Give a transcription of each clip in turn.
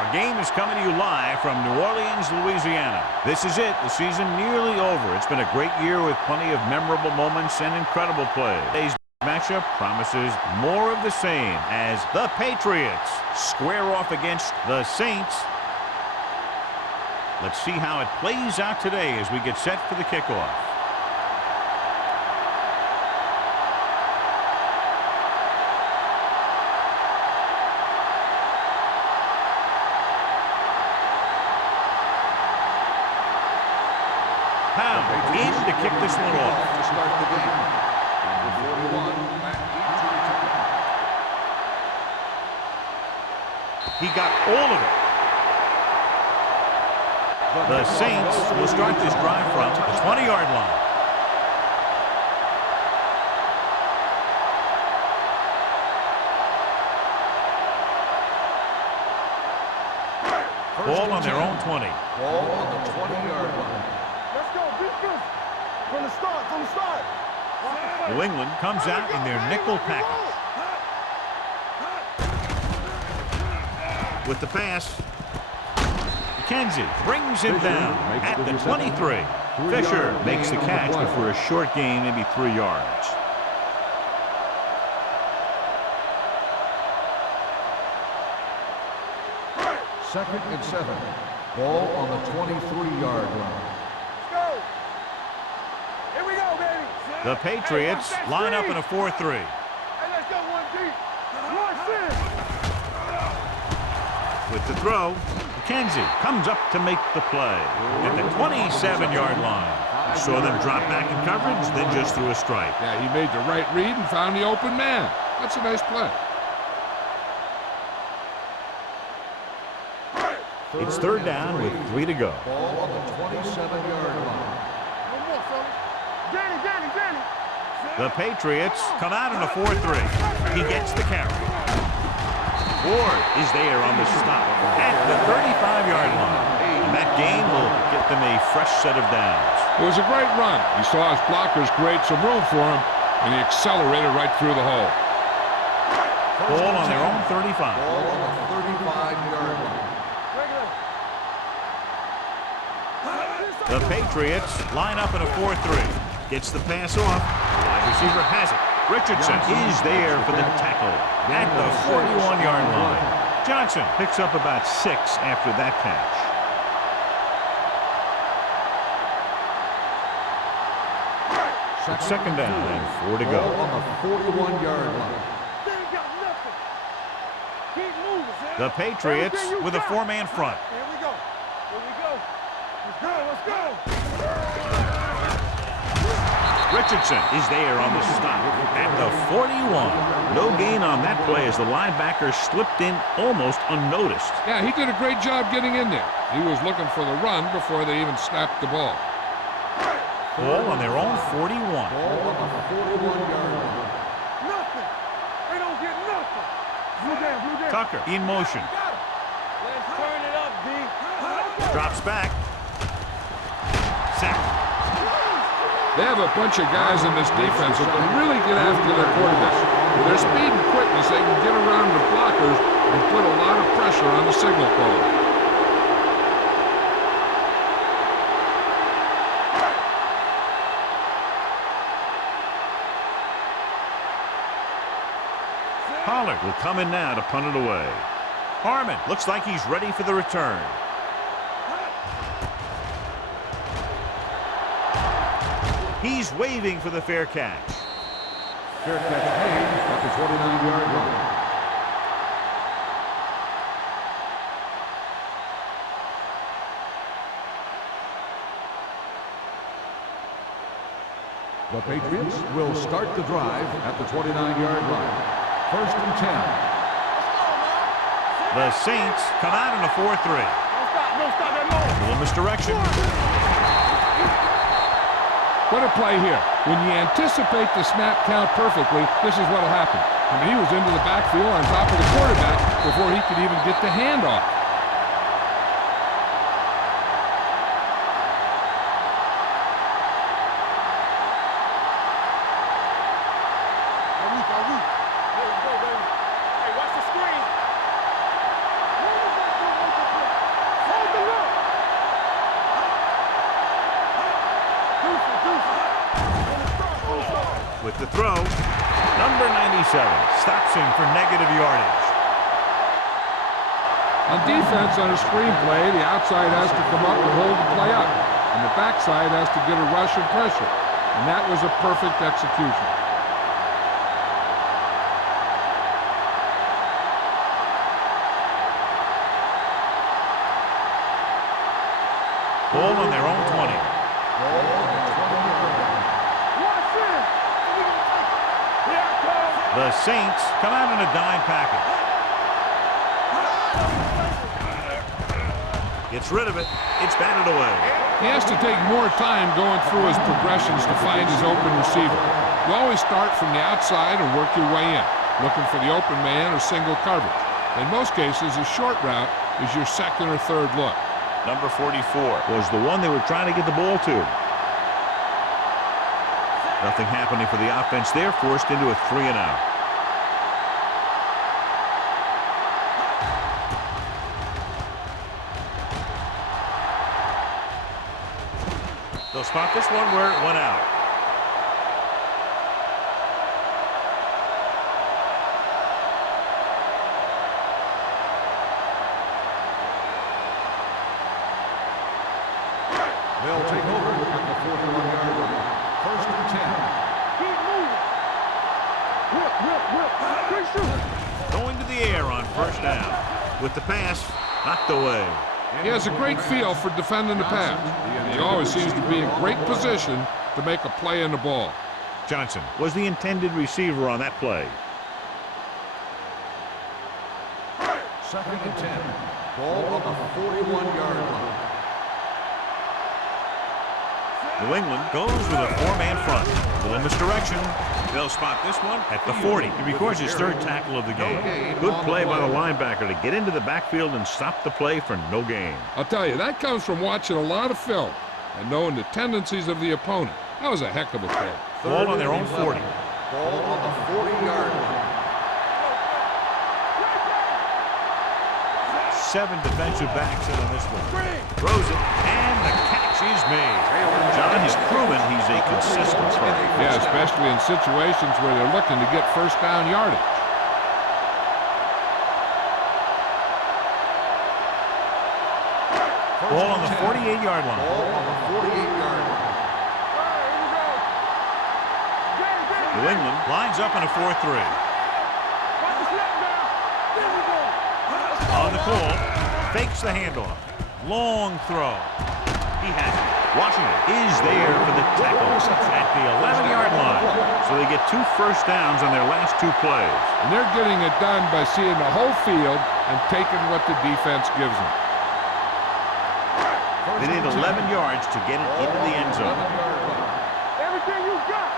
Our game is coming to you live from New Orleans, Louisiana. This is it. The season nearly over. It's been a great year with plenty of memorable moments and incredible play. Today's matchup promises more of the same as the Patriots square off against the Saints. Let's see how it plays out today as we get set for the kickoff. Pound in to kick this one off. To start the game. Number 41, he got all of it. The Saints will start this drive from the 20-yard line. Ball on their own 20. Ball on the 20-yard line. Let's go, defense. From the start. New England comes out in their nickel package. With the pass, McKenzie brings him down at the 23. Fisher makes the catch, but for a short gain, maybe 3 yards. Second and 7. Ball on the 23-yard line. Let's go. Here we go, baby. The Patriots line up in a 4-3. Hey, let's go one deep. One six. With the throw, McKenzie comes up to make the play at the 27-yard line. Saw them drop back in coverage, then just threw a strike. Yeah, he made the right read and found the open man. That's a nice play. It's third down with 3 to go. Ball on the 27-yard line. One more, fellas. Danny. The Patriots come out in a 4-3. He gets the carry. Ward is there on the stop at the 35-yard line. And that gain will get them a fresh set of downs. It was a great run. He saw his blockers create some room for him, and he accelerated right through the hole. Ball on their own 35. Ball on the 35-yard line. The Patriots line up in a 4-3. Gets the pass off. The wide receiver has it. Richardson is there for the tackle at the 41-yard line. Johnson picks up about 6 after that catch. Second down and 4 to go. Ball on the 41-yard line. They ain't got nothing. Keep moving. The Patriots with a 4-man front. Here we go. Let's go. Richardson is there on the stop at the 41. No gain on that play as the linebacker slipped in almost unnoticed. Yeah, he did a great job getting in there. He was looking for the run before they even snapped the ball. Ball on their own 41. Ball on the 41-yard line. Nothing. They don't get nothing. Blue down. Tucker in motion. Let's turn it up, D. Drops back. Sack. They have a bunch of guys in this defense who can really get after their quarterbacks. With their speed and quickness, they can get around the blockers and put a lot of pressure on the signal caller. Pollard will come in now to punt it away. Harmon looks like he's ready for the return. He's waving for the fair catch. Fair catch made at the 29-yard line. The Patriots will start the drive at the 29-yard line. First and 10. The Saints come out in a 4-3. Don't stop that long. A little misdirection. What a play here. When you anticipate the snap count perfectly, this is what will happen. I mean, he was into the backfield on top of the quarterback before he could even get the handoff. There you go, baby. Hey, watch the screen. stops him for negative yardage. On defense, on a screenplay, the outside has to come up and hold the play up, and the backside has to get a rush and pressure, and that was a perfect execution. Ball on their own 20. The Saints come out in a dime package. Gets rid of it. It's batted away. He has to take more time going through his progressions to find his open receiver. You always start from the outside and work your way in, looking for the open man or single coverage. In most cases, a short route is your second or third look. Number 44 was the one they were trying to get the ball to. Nothing happening for the offense there, forced into a 3-and-out. They'll spot this one where it went out. They'll take over at the 41-yard line. First and 10. Keep moving. Whip. Going to the air on first down. With the pass knocked away. He has a great feel for defending the pass. He always seems to be in great position to make a play in the ball. Johnson was the intended receiver on that play. Second and 10. Ball on the 41-yard line. New England goes with a four-man front. A little misdirection. They'll spot this one at the 40. He records his third tackle of the game. Good play by the linebacker to get into the backfield and stop the play for no gain. I'll tell you, that comes from watching a lot of film and knowing the tendencies of the opponent. That was a heck of a play. Ball on their own 40. Ball on the 40-yard line. 7 defensive backs in on this one. Throws it, and the catch is made. John has proven he's a consistent player. Yeah, especially in situations where they're looking to get first down yardage. Ball on the 48-yard line. Ball on the 48-yard line. New England lines up in a 4-3. On the call, fakes the handoff. Long throw. He has it. Washington is there for the tackle at the 11-yard line. So they get 2 first downs on their last 2 plays. And they're getting it done by seeing the whole field and taking what the defense gives them. They need 11 yards to get it into the end zone. Everything you got.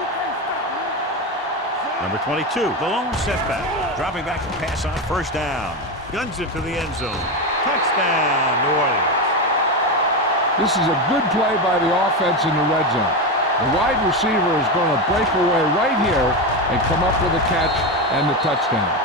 You can't stop me. Number 22, the lone setback. Dropping back to pass on first down. Guns it to the end zone. Touchdown, New Orleans. This is a good play by the offense in the red zone. The wide receiver is going to break away right here and come up with a catch and the touchdown.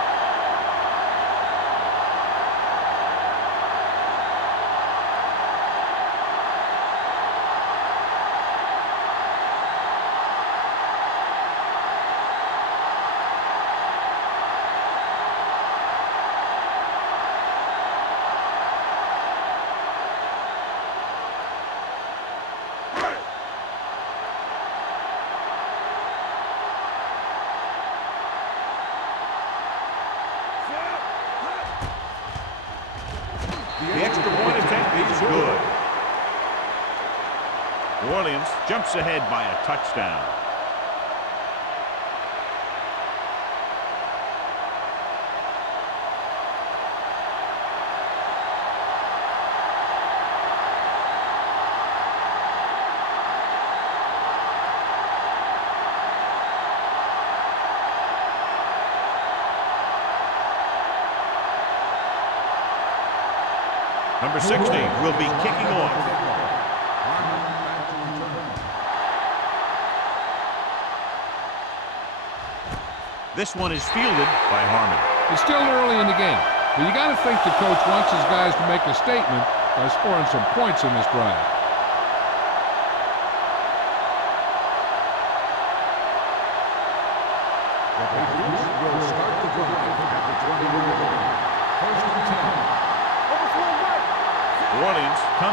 The extra point attempt is good. New Orleans jumps ahead by a touchdown. Number 60 will be kicking off. This one is fielded by Harmon. It's still early in the game, but you got to think the coach wants his guys to make a statement by scoring some points in this drive.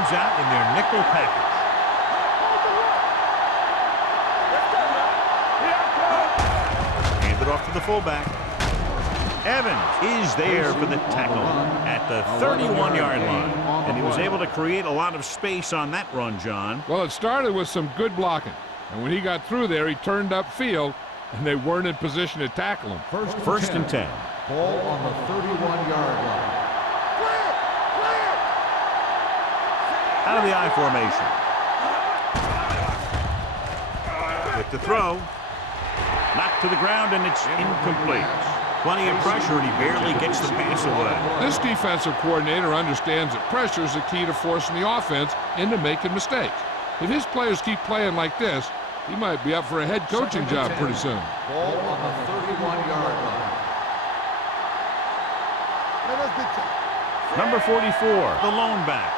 comes out in their nickel package. Hand it off to the fullback. Evans is there for the tackle at the 31-yard line. And he was able to create a lot of space on that run, John. Well, it started with some good blocking. And when he got through there, he turned upfield, and they weren't in position to tackle him. First and 10. Ball on the 31-yard line. Out of the I formation. With the throw. Knocked to the ground, and it's incomplete. Plenty of pressure, and he barely gets the pass away. This defensive coordinator understands that pressure is the key to forcing the offense into making mistakes. If his players keep playing like this, he might be up for a head coaching job pretty soon. Ball on the 31-yard line. Number 44, the lone back.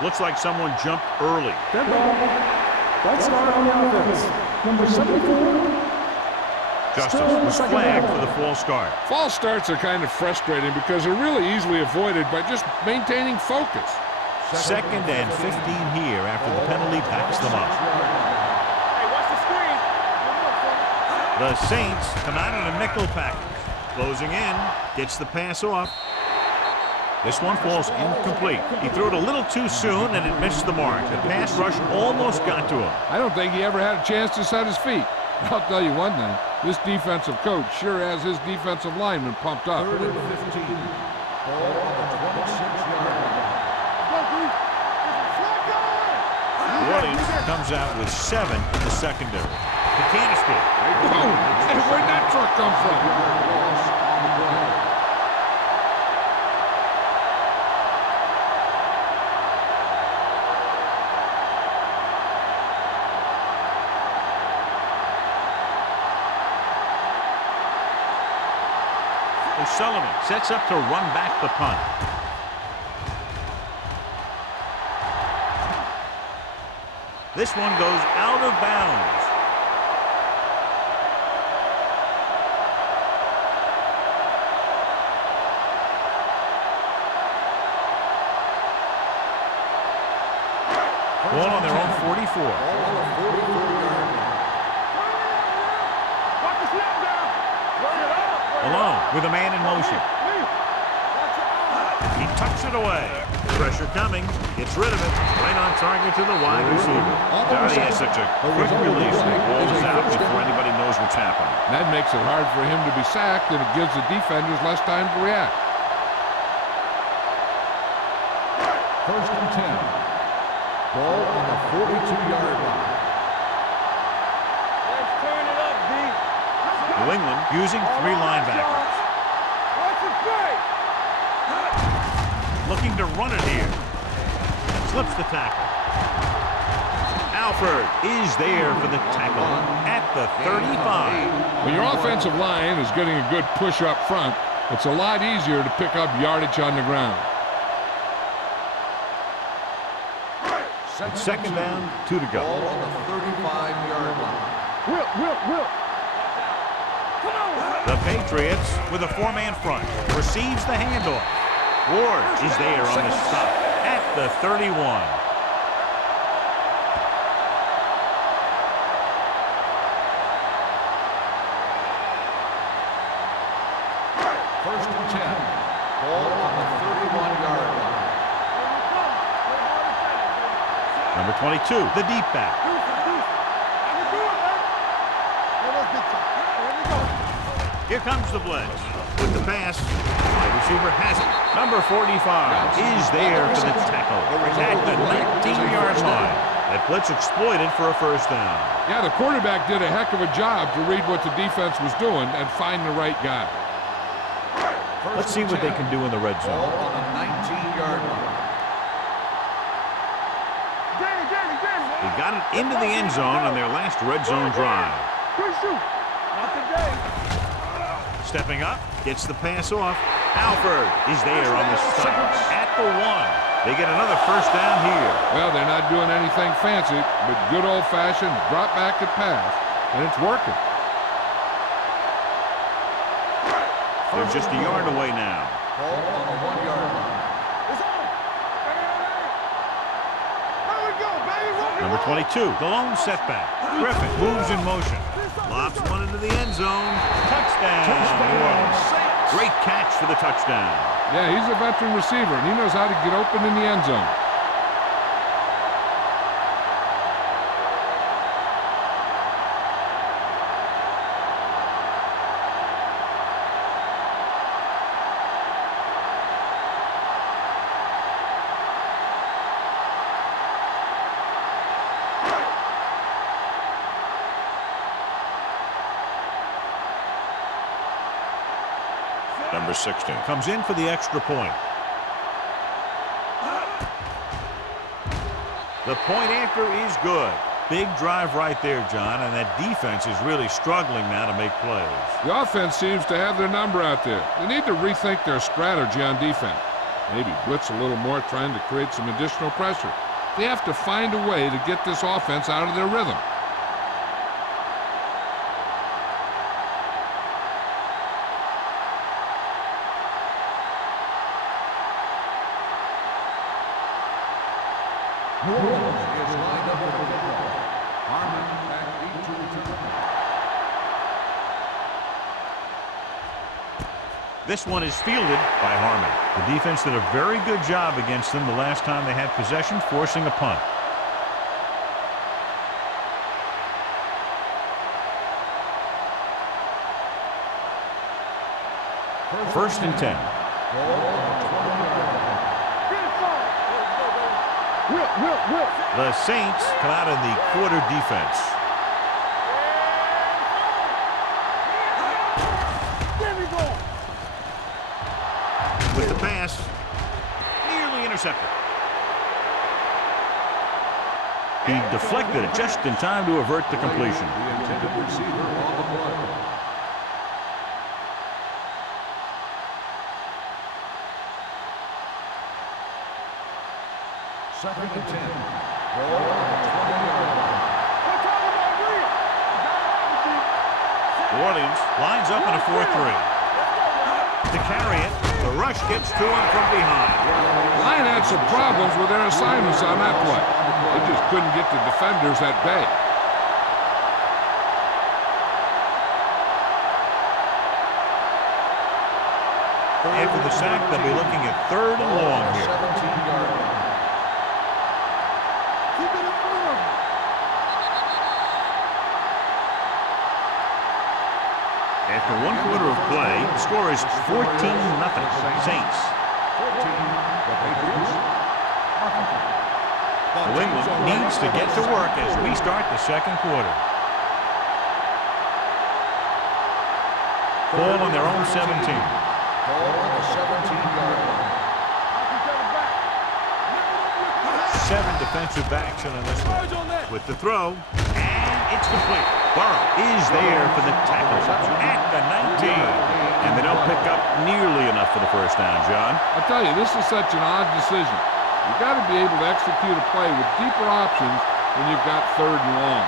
Looks like someone jumped early. That's not on the offense. Number 74. Justice was flagged for the false start. False starts are kind of frustrating because they're really easily avoided by just maintaining focus. Second and 15 here after the penalty backs them up. Hey, watch the screen. The Saints come out in a nickel package. Closing in, gets the pass off. This one falls incomplete. He threw it a little too soon, and it missed the mark. The pass rush almost got to him. I don't think he ever had a chance to set his feet. I'll tell you one thing, this defensive coach sure has his defensive linemen pumped up. Third and 15. Ball on the 26-yard line. New Orleans comes out with 7 in the secondary. The canister. Whoa! Hey, where'd that truck come from? Loss on the play. Sullivan sets up to run back the punt. This one goes out of bounds. Ball on their own 44. Ball on the 44-yard line. Watch the snap down. Run it up. Alone with a man in motion. He tucks it away. Pressure coming. Gets rid of it. Right on target to the wide receiver. He has such a quick release. And he rolls out before anybody knows what's happening. That makes it hard for him to be sacked, and it gives the defenders less time to react. First and 10. Ball on the 42-yard line. Let's turn it up, D. New England using 3 linebackers. Watch the play. Looking to run it here. Slips the tackle. Alford is there for the tackle at the 35. When your offensive line is getting a good push up front, it's a lot easier to pick up yardage on the ground. Second down, 2 to go. Ball on the 35-yard line. Will. The Patriots with a 4-man front receives the handoff. Ward is there on the stop at the 31. First and 10. Ball on the 31-yard line. Number 22, the deep back. Here comes the blitz. With the pass, the receiver has it. Number 45 is there for the tackle at the 19-yard line. That blitz exploited for a first down. Yeah, the quarterback did a heck of a job to read what the defense was doing and find the right guy. Let's see what they can do in the red Ball zone. on the 19-yard line. They got it into the end zone on their last red zone drive. Not today. Stepping up, gets the pass off. Alford is there on the stop at the 1. They get another first down here. Well, they're not doing anything fancy, but good old-fashioned drop back and pass, and it's working. They're just a yard away now. Ball on the 1-yard line. It's on. There we go, baby. Number 22, the lone setback. Griffin moves in motion. Lobs one into the end zone. Touchdown. New Orleans. Great catch for the touchdown. Yeah, he's a veteran receiver, and he knows how to get open in the end zone. Number 16 comes in for the extra point. The point after is good. Big drive right there, John, and that defense is really struggling now to make plays. The offense seems to have their number out there. They need to rethink their strategy on defense. Maybe blitz a little more, trying to create some additional pressure. They have to find a way to get this offense out of their rhythm. New Orleans is lined up with the football. Harmon at 8 to return. This one is fielded by Harmon. The defense did a very good job against them the last time they had possession, forcing a punt. First and 10. Ball on the 20-yard line. Will. The Saints come out in the quarter defense. There we go. With the pass, nearly intercepted. He deflected it just in time to avert the completion. The intended receiver on the play. Second and 10. Ball on the 20-yard line. We're talking about Green. New Orleans lines up in a 4-3. To carry it, the rush gets to him from behind. The line had some problems with their assignments on that play. They just couldn't get the defenders at bay. After the sack, they'll be looking at 3rd and long here. 17-yard line. Keep it in front of him. After 1 quarter of play, the score is 14-0. Saints. 14, the Patriots. New England needs to get to work as we start the second quarter. Ball on their own 17. Ball on the 17-yard line. 7 defensive backs in on this one. With the throw, and it's complete. Burrow is there for the tackle at the 19. And they don't pick up nearly enough for the first down, John. I'll tell you, this is such an odd decision. You've got to be able to execute a play with deeper options when you've got 3rd and long.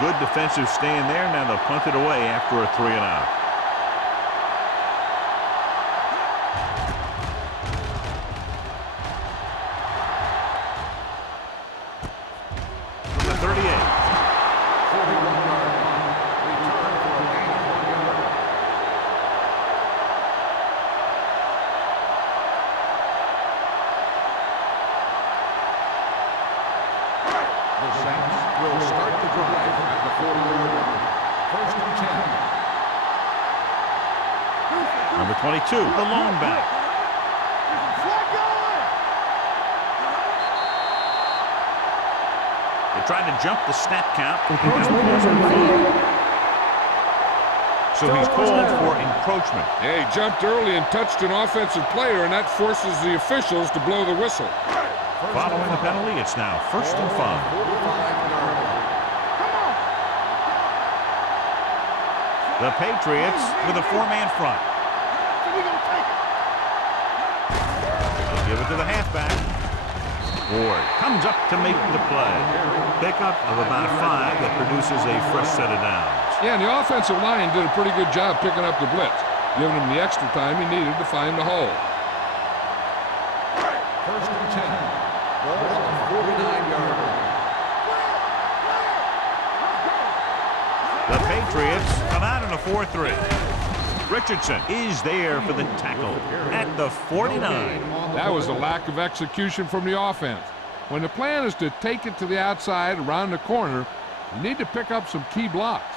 Good defensive stand there. Now they'll punt it away after a 3-and-out. From the 38. 41-yard line. Return for a gain of 1 yard. The Saints will start the drive at the 40-yard line. First and 10. Number 22, the lone back. They're trying to jump the snap count. So he's called for encroachment. Yeah, he jumped early and touched an offensive player, and that forces the officials to blow the whistle. Following the penalty, it's now 1st and 5. 45-yard line. The Patriots with a 4-man front. They'll give it to the halfback. Ward comes up to make the play. Pickup of about 5 that produces a fresh set of downs. Yeah, and the offensive line did a pretty good job picking up the blitz, giving him the extra time he needed to find the hole. First and 10. Ball on the 49-yard line. The Patriots come out in a 4-3. Richardson is there for the tackle at the 49. That was a lack of execution from the offense. When the plan is to take it to the outside around the corner, you need to pick up some key blocks.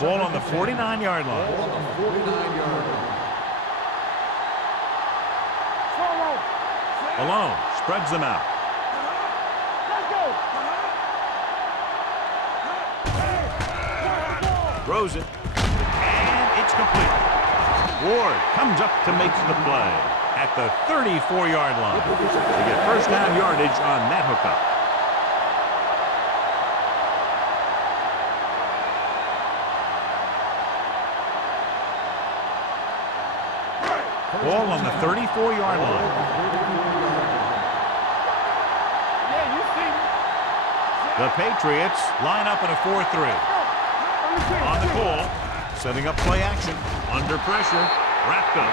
Ball on the 49-yard line. Ball on the 49-yard line. Alone, spreads them out. Throws it, and it's complete. Ward comes up to make the play at the 34-yard line. They get first down yardage on that hookup. Ball on the 34-yard line. The Patriots line up in a 4-3. On the call, setting up play action, under pressure, wrapped up.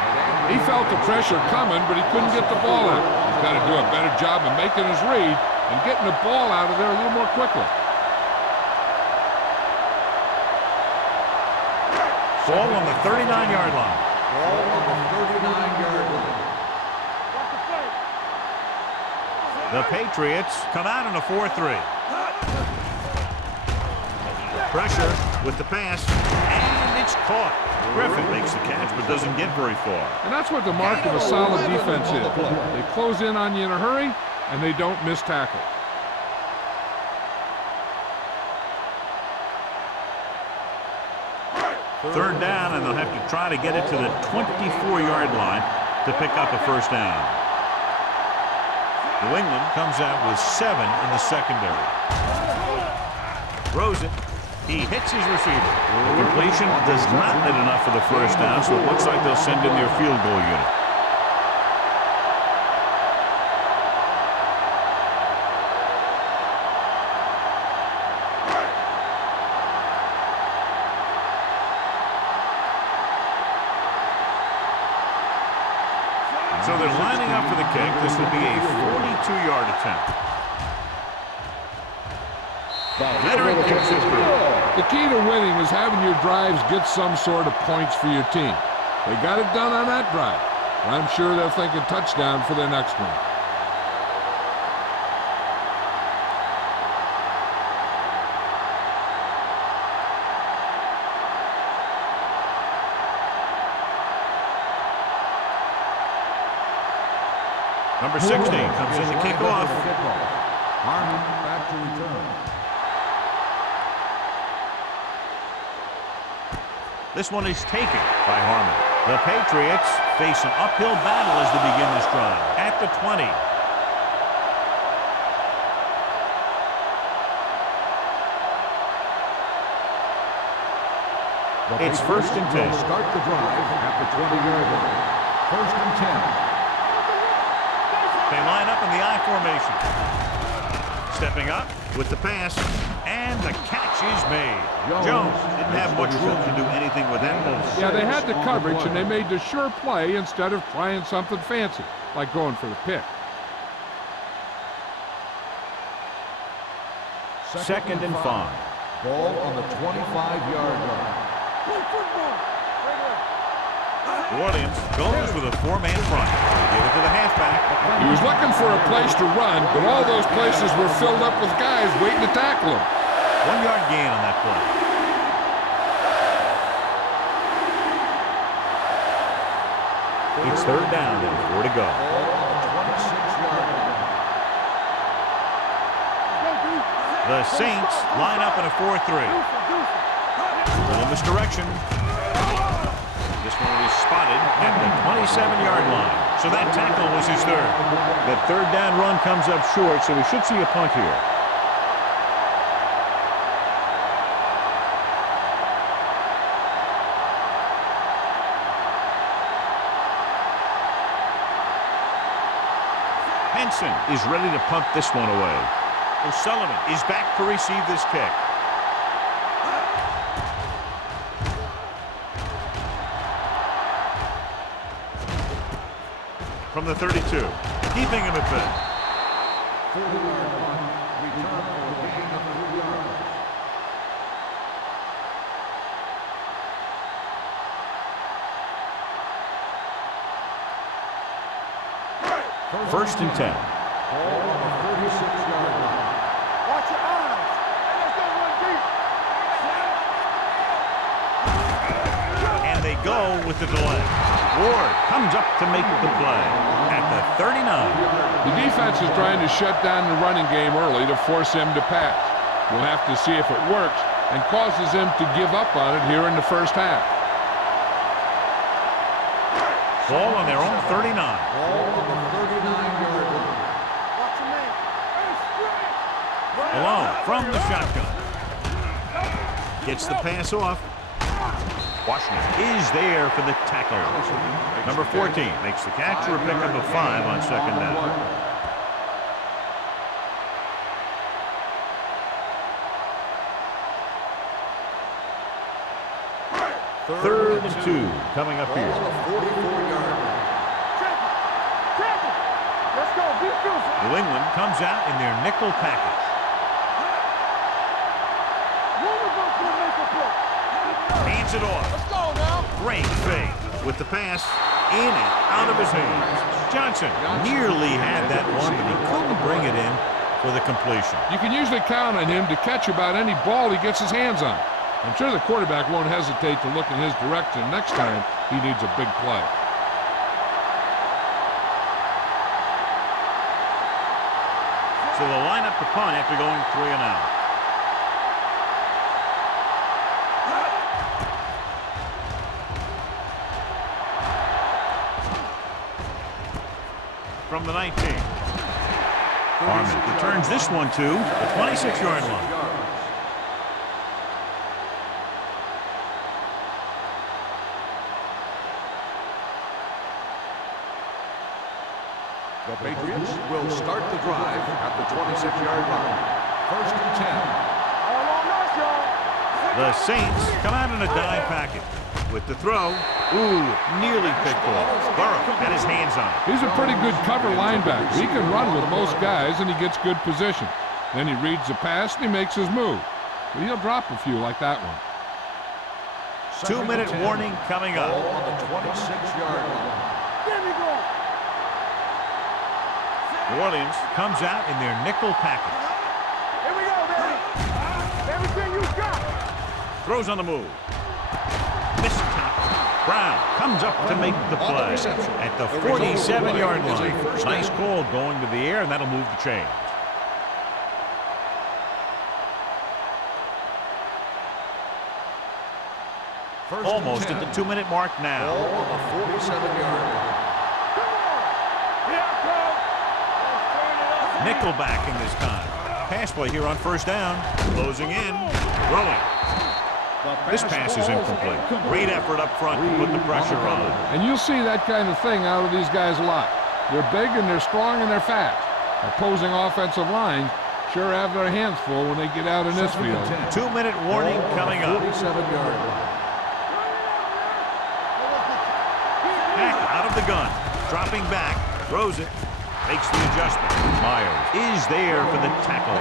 He felt the pressure coming, but he couldn't get the ball out. He's got to do a better job of making his read and getting the ball out of there a little more quickly. Ball on the 39-yard line. Ball on the 39-yard line. The Patriots come out in a 4-3. Pressure with the pass, and it's caught. Griffin makes the catch, but doesn't get very far. And that's what the mark of a solid defense is. They close in on you in a hurry, and they don't miss tackle. Third down, and they'll have to try to get it to the 24-yard line to pick up a first down. New England comes out with 7 in the secondary. Throws it. He hits his receiver. The completion does not net enough for the first down, so it looks like they'll send in their field goal unit. So they're lining up for the kick. This will be a 42-yard attempt. Veteran kicks it through. The key to winning is having your drives get some sort of points for your team. They got it done on that drive. I'm sure they're thinking touchdown for their next one. Number 16 comes in to kick off. Harmon back to return. This one is taken by Harmon. The Patriots face an uphill battle as they begin this drive. At the 20. It's first and 10. Start the drive at the 20-yard line. First and 10. They line up in the I formation. Stepping up with the pass, and the catch is made. Jones didn't have much room to do anything with that ball. Yeah, they had the coverage, and they made the sure play instead of trying something fancy, like going for the pick. Second and 5. Ball on the 25-yard line. New Orleans goes with a 4-man front. They give it to the halfback. He was looking for a place to run, but all those places were filled up with guys waiting to tackle him. 1-yard gain on that play. It's third down and 4 to go. Ball on the 26-yard line. The Saints line up in a 4-3. Little misdirection. This one will be spotted at the 27-yard line. So that tackle was his third. That third down run comes up short, so we should see a punt here. Henson is ready to punt this one away. O'Sullivan is back to receive this kick. from the 32, keeping him at bay. 40-yard line. Return for a gain of 3 yards. First and 10. Ball on the 36-yard line. Watch your eyes. Hey, let's go run deep. And they go with the delay. Ward comes up to make the play at the 39. The defense is trying to shut down the running game early to force him to pass. We'll have to see if it works and causes him to give up on it here in the first half. Ball on their own 39. Ball on the 39-yard line. Watch your man. Hey, straight. Alone from the shotgun. Gets the pass off. Washington is there for the tackle. Number 14 makes the catch for a pickup of 5 on second down. Third and 2 coming up here. Ball on the 44-yard line. Check it. Let's go. Be good. New England comes out in their nickel package. Who was going to make a play? Hands it off. Let's go now. Great fake with the pass in and out of his hands. Johnson nearly had that one, but he couldn't bring it in for the completion. You can usually count on him to catch about any ball he gets his hands on. I'm sure the quarterback won't hesitate to look in his direction next time he needs a big play. So they'll line up the punt after going 3 and out. From the 19. Harmon returns this one to the 26-yard line. The Patriots will start the drive at the 26-yard line. First and 10. All on us, y'all. The Saints come out in a dime package. With the throw, nearly picked off. Burrow had his hands on it. He's a pretty good cover linebacker. He can run with most guys, and he gets good position. Then he reads the pass, and he makes his move. But he'll drop a few like that one. 2-minute warning coming up. Ball on the 26-yard line. There we go. New Orleans comes out in their nickel package. Here we go, baby. Everything you got. Throws on the move. Missed tackle. Brown comes up to make the play at the 47-yard line. Nice call going to the air, and that'll move the chains. Almost at the 2-minute mark now. Ball on the 47-yard line. Nickelback in this time. Pass play here on first down. Closing in. Throwing. This pass is incomplete. Great effort up front to put the pressure on. And you'll see that kind of thing out of these guys a lot. They're big and they're strong and they're fast. Opposing offensive lines sure have their hands full when they get out in this field. 2-minute warning coming up. 47-yard line. Back out of the gun. Dropping back. Throws it. Makes the adjustment. Myers is there for the tackle.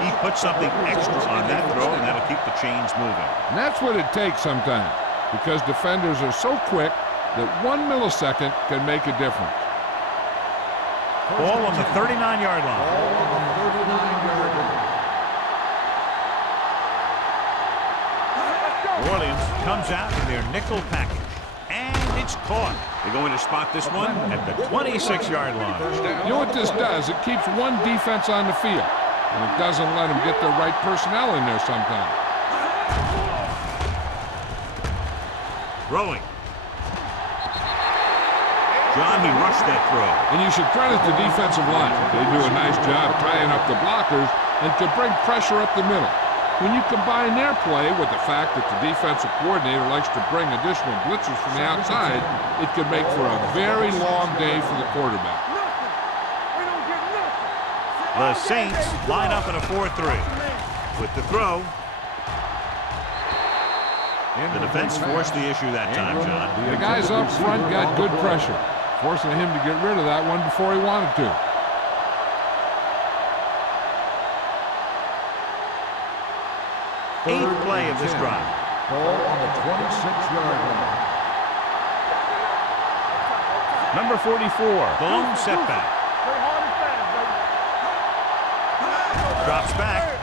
He puts something extra on that throw, and that'll keep the chains moving. And that's what it takes sometimes, because defenders are so quick that 1 millisecond can make a difference. Ball on the 39-yard line. Ball on the 39-yard line. New Orleans comes out in their nickel package. And it's caught. They're going to spot this one at the 26-yard line. You know what this does? It keeps one defense on the field, and it doesn't let them get the right personnel in there sometimes. Throwing. John, he rushed that throw. And you should credit the defensive line. They do a nice job tying up the blockers and to bring pressure up the middle. When you combine their play with the fact that the defensive coordinator likes to bring additional blitzers from the outside, it can make for a very long day for the quarterback. We don't get nothing. The Saints line up in a 4-3. With the throw. The defense forced the issue that time, John. The guys up front got good pressure. forcing him to get rid of that one before he wanted to. Eighth play of this drive. Ball on the 26-yard line. Number 44, blown setback. Play hard and fast, baby. Drops back.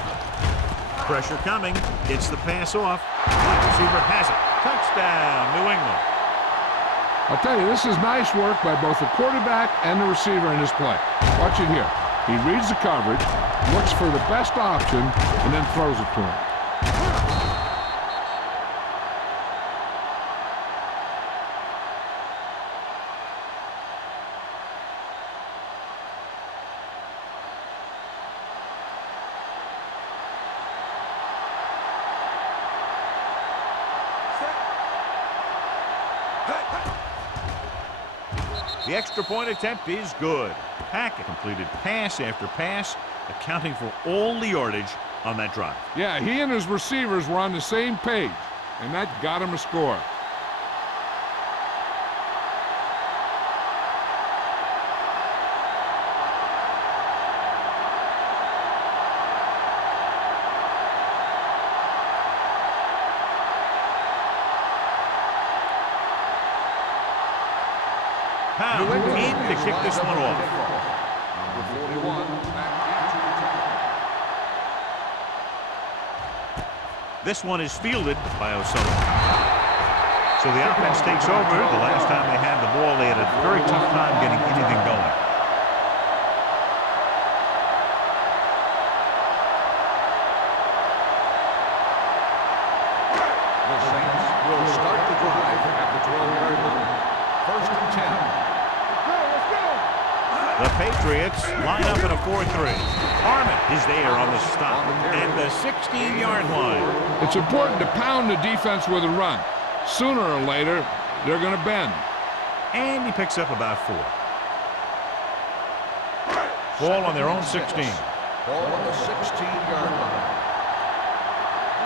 Pressure coming. Gets the pass off. Wide receiver has it. Touchdown, New England. I'll tell you, this is nice work by both the quarterback and the receiver in this play. Watch it here. He reads the coverage, looks for the best option, and then throws it to him. The extra point attempt is good. Hackett completed pass after pass, accounting for all the yardage on that drive. Yeah, he and his receivers were on the same page, and that got him a score. Pound in to kick this one off. Number 41, back into return. This one is fielded by O'Sullivan. So the offense takes over. The last time they had the ball, they had a very tough time getting anything going. The Saints will start the drive at the 12-yard line. First and 10. Let's go. The Patriots line up in a 4-3. Harmon is there on the stop and the 16-yard line. It's important to pound the defense with a run. Sooner or later, they're going to bend. And he picks up about 4. Ball on their own 16. Ball on the 16-yard line.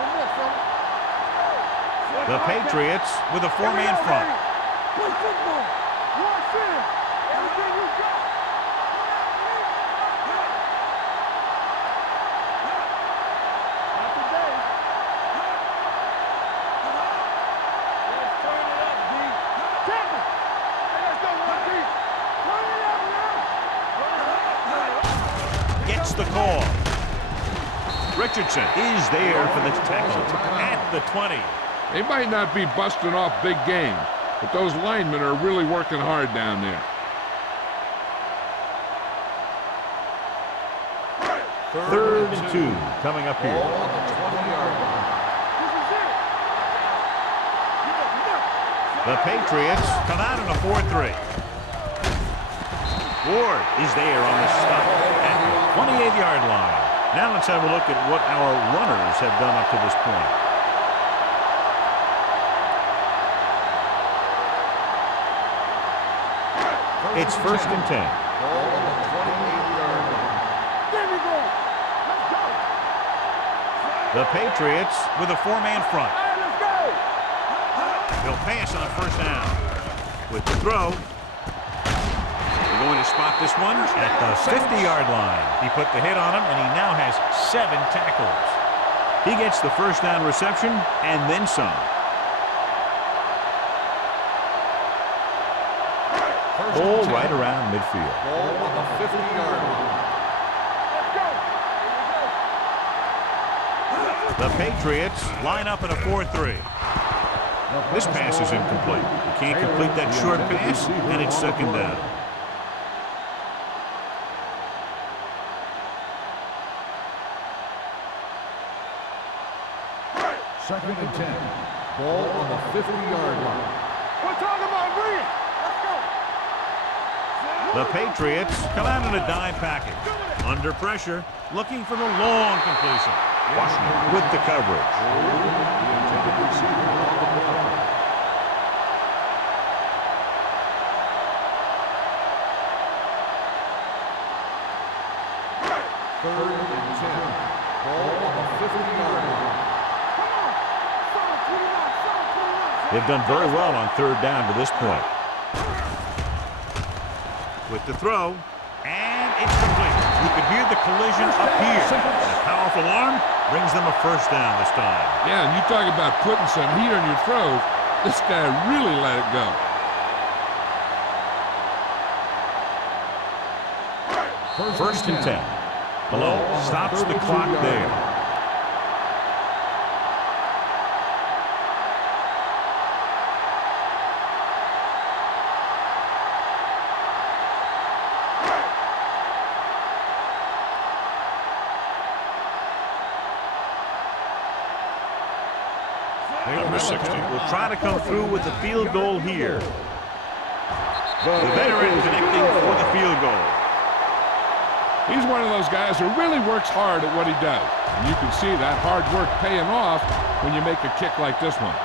One more, fella. The Patriots with a 4-man front. Play football. Rush in. Everything you got. Not today. Let's turn it up, D. Tackle. Hey, let's go, 1D. Turn it up now. Gets the call. Richardson is there for the tackle at the 20. They might not be busting off big game, but those linemen are really working hard down there. Third and 2 coming up Ball here. on the 20-yard line. This is it. Give up nothing. The Patriots come out in a 4-3. Ward is there on the stop at the 28-yard line. Now let's have a look at what our runners have done up to this point. It's first and 10. Ball on the 28-yard line. There we go. Let's go. The Patriots with a 4-man front. All right, let's go. They'll pass on first down. With the throw, they're going to spot this one at the 50-yard line. He put the hit on him, and he now has 7 tackles. He gets the first down reception and then some. Ball right around midfield. Ball on the 50-yard line. Let's go. The Patriots line up in a 4-3. This pass is incomplete. He can't complete that short pass, and it's second down. Second and 10. Ball on the 50-yard line. We're talking about bringing. Let's go. The Patriots come out in a dime package. Under pressure, looking for the long completion. Washington with the coverage. The intended receiver on the play. Third and 10. Ball on the 50-yard line. Come on. Solid 29. Solid 29. They've done very well on third down to this point. with the throw, and it's complete. You could hear the collision up here. That powerful arm brings them a first down this time. Yeah, and you talk about putting some heat on your throws. This guy really let it go. First and 10. Malone stops the clock there. Number 60 will try to come through with the field goal here. The veteran connecting for the field goal. He's one of those guys who really works hard at what he does. And you can see that hard work paying off when you make a kick like this one.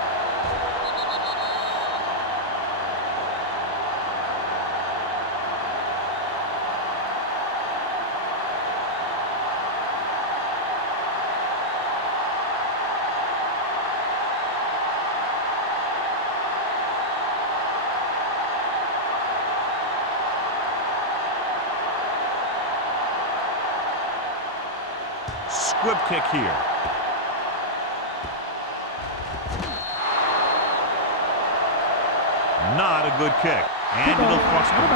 Squib kick here. Not a good kick. And it'll cost them.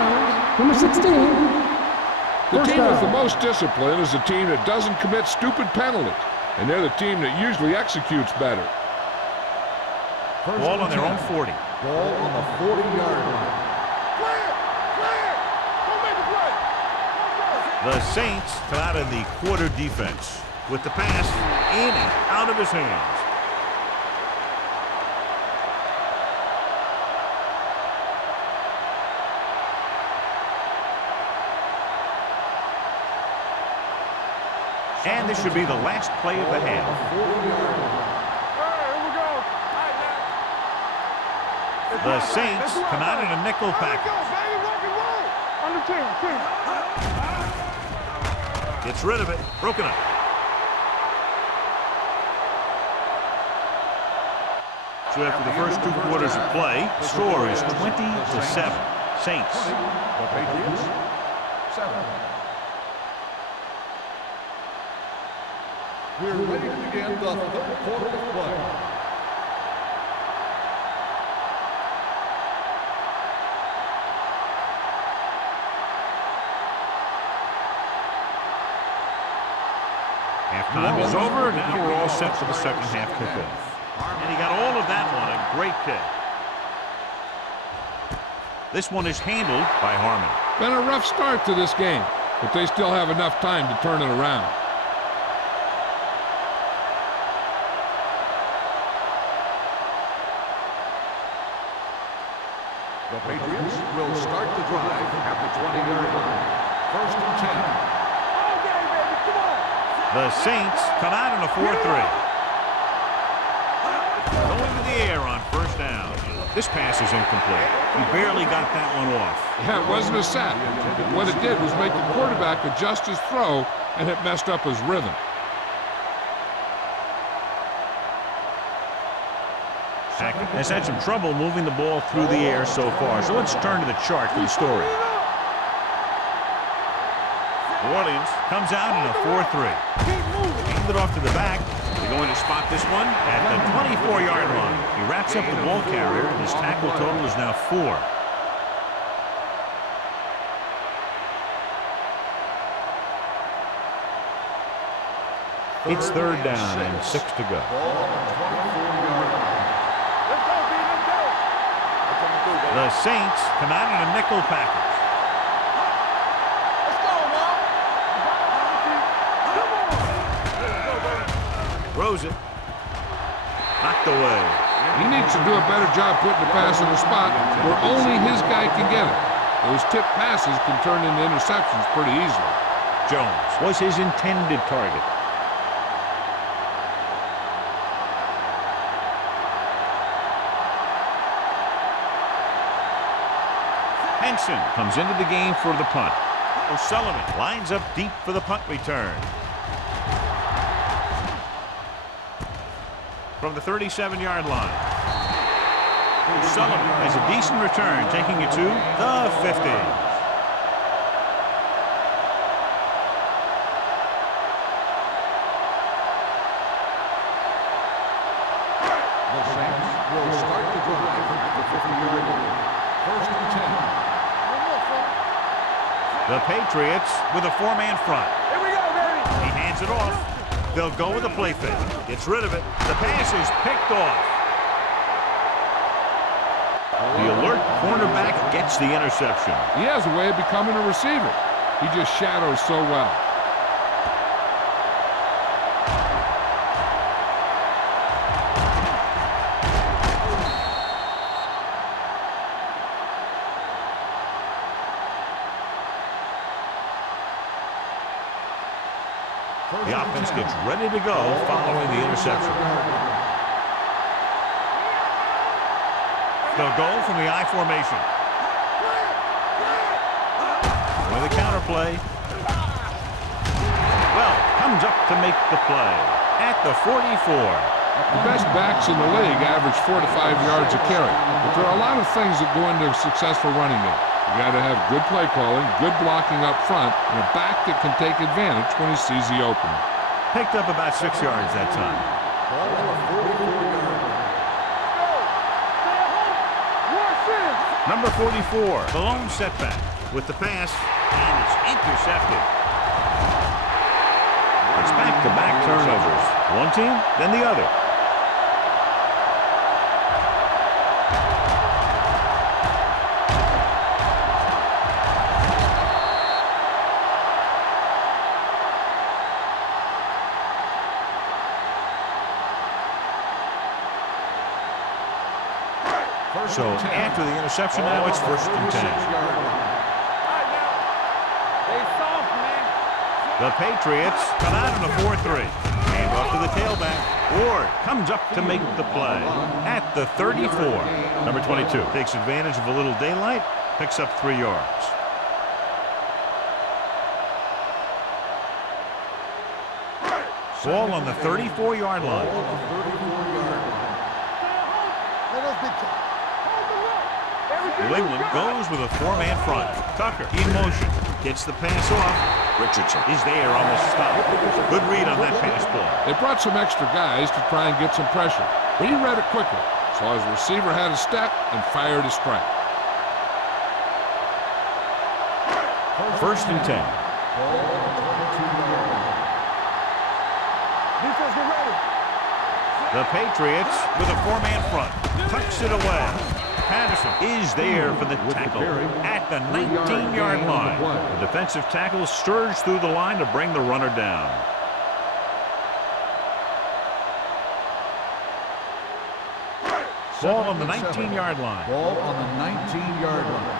Number 16. The team with the most discipline is the team that doesn't commit stupid penalties. And they're the team that usually executes better. Ball on their own 40. Ball on the 40-yard line. Clear! Clear! Don't make a play! The Saints come out in the quarter defense with the pass in and out of his hands. And this should be the last play of the half. All right, here we go. All right, now. The Saints come out in a nickel Let's go, package. baby. Rock and roll. Under 10. Gets rid of it. Broken up. So after the first 2 quarters of play, the score is 20-7. Saints. The Patriots, 7. We're ready to begin the third quarter of play. Halftime is over. Now we're all set for the second half kickoff. And he got all of that one. A great kick. This one is handled by Harmon. Been a rough start to this game, but they still have enough time to turn it around. The Patriots will start the drive at the 20-yard line. First and 10. All day, baby. Come on. The Saints come out in a 4-3. Going to the air on first down. This pass is incomplete. He barely got that one off. Yeah, it wasn't a sack. What it did was make the quarterback adjust his throw, and it messed up his rhythm. Has had some trouble moving the ball through the air so far. So let's turn to the chart for the story. New Orleans comes out in a 4-3. Hand it off to the back. They're going to spot this one at the 24-yard line. He wraps up the ball carrier. His tackle total is now 4. It's third down and 6 to go. The Saints come out in a nickel package. Let's go, Mom. Throws it. Knocked away. He needs to do a better job putting the pass in a spot where only his guy can get it. Those tip passes can turn into interceptions pretty easily. Jones was his intended target. Henson comes into the game for the punt. O'Sullivan lines up deep for the punt return. From the 37-yard line. O'Sullivan has a decent return, taking it to the 50. 50-yard line. First and 10. The Patriots with a four-man front. Here we go, baby. He hands it off. They'll go with a play fake. Gets rid of it. The pass is picked off. The alert cornerback gets the interception. He has a way of becoming a receiver. He just shadows so well. The offense gets ready to go following the interception. They'll go from the I formation. With a counter play. Well, comes up to make the play at the 44. The best backs in the league average 4 to 5 yards a carry. But there are a lot of things that go into a successful running game. You got to have good play calling, good blocking up front, and a back that can take advantage when he sees the opening. Picked up about 6 yards that time. Ball on the 44-yard line. Number 44, the lone setback with the pass, and it's intercepted. It's back-to-back turnovers. One team, then the other. So after the interception now, it's first and 10. The Patriots come out in a 4-3. Hand off to the tailback. Ward comes up to make the play at the 34. Number 22 takes advantage of a little daylight, picks up 3 yards. Ball on the 34-yard line. New England goes with a four-man front. Tucker in motion. Gets the pass off. Richardson is there on the stop. Good read on that pass play. They brought some extra guys to try and get some pressure. But he read it quickly. So his receiver had a step and fired a strike. First and 10. Defense, get ready. The Patriots with a four-man front. Tucks it away. Patterson is there for the tackle at the 19-yard line. The defensive tackle surged through the line to bring the runner down. Ball on the 19-yard line. Ball on the 19-yard line.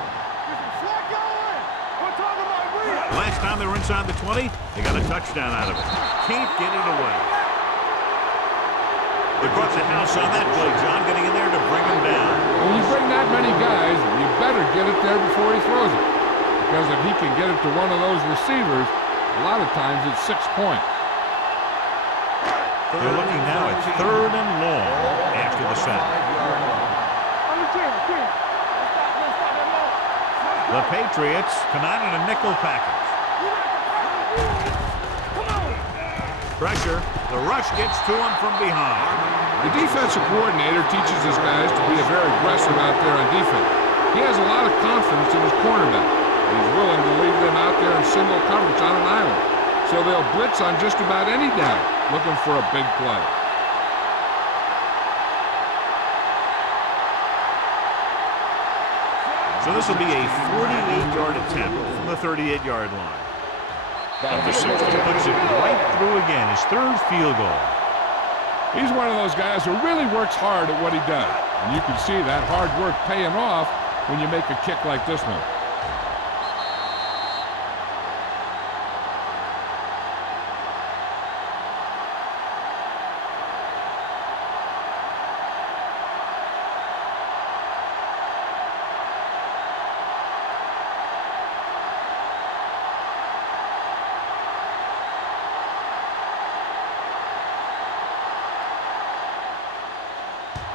Last time they were inside the 20, they got a touchdown out of it. Can't get it away. They brought the house on that play, John, getting in there to bring him down. When you bring that many guys, you better get it there before he throws it. Because if he can get it to one of those receivers, a lot of times it's 6 points. They're looking now at 3rd and long after the sack. The Patriots come out in a nickel package. Pressure. The rush gets to him from behind. The defensive coordinator teaches his guys to be very aggressive out there on defense. He has a lot of confidence in his cornerback. He's willing to leave them out there in single coverage on an island. So they'll blitz on just about any down, looking for a big play. So this will be a 48-yard attempt from the 38-yard line. Number 60 puts it right through again, his 3rd field goal. He's one of those guys who really works hard at what he does. And you can see that hard work paying off when you make a kick like this one.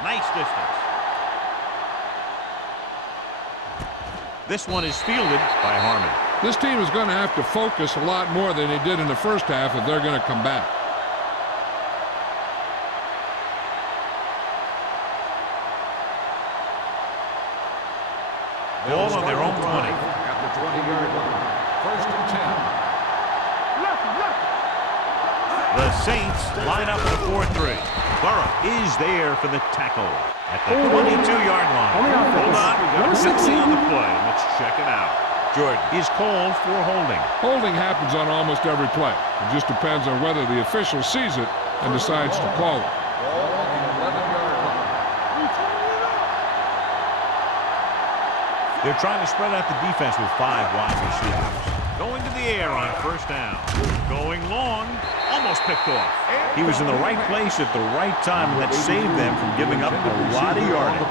Nice distance. This one is fielded by Harmon. This team is going to have to focus a lot more than they did in the first half if they're going to come back. Ball on their own 20. At the 20-yard line. First and 10. The Saints line up in a 4-3. Burrow is there for the tackle at the 22-yard line. Hold on, we got a penalty on the play. Let's check it out. Jordan is called for holding. Holding happens on almost every play. It just depends on whether the official sees it and decides to call it. Ball on the 11-yard line. They're trying to spread out the defense with 5 wide receivers. Going to the air on first down. Going long. Almost picked off. He was in the right place at the right time, and that saved them from giving up a lot of yardage.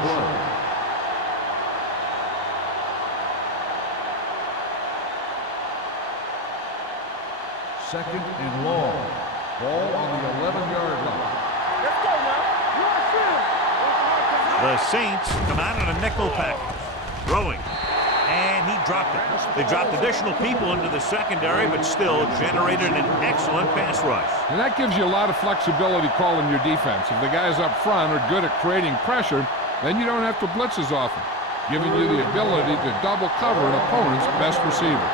Second and long. Ball on the 11-yard line. Let's go now. The Saints come out in a nickel package. Throwing. And he dropped it. They dropped additional people into the secondary, but still generated an excellent pass rush. And that gives you a lot of flexibility calling your defense. If the guys up front are good at creating pressure, then you don't have to blitz as often, giving you the ability to double cover an opponent's best receiver.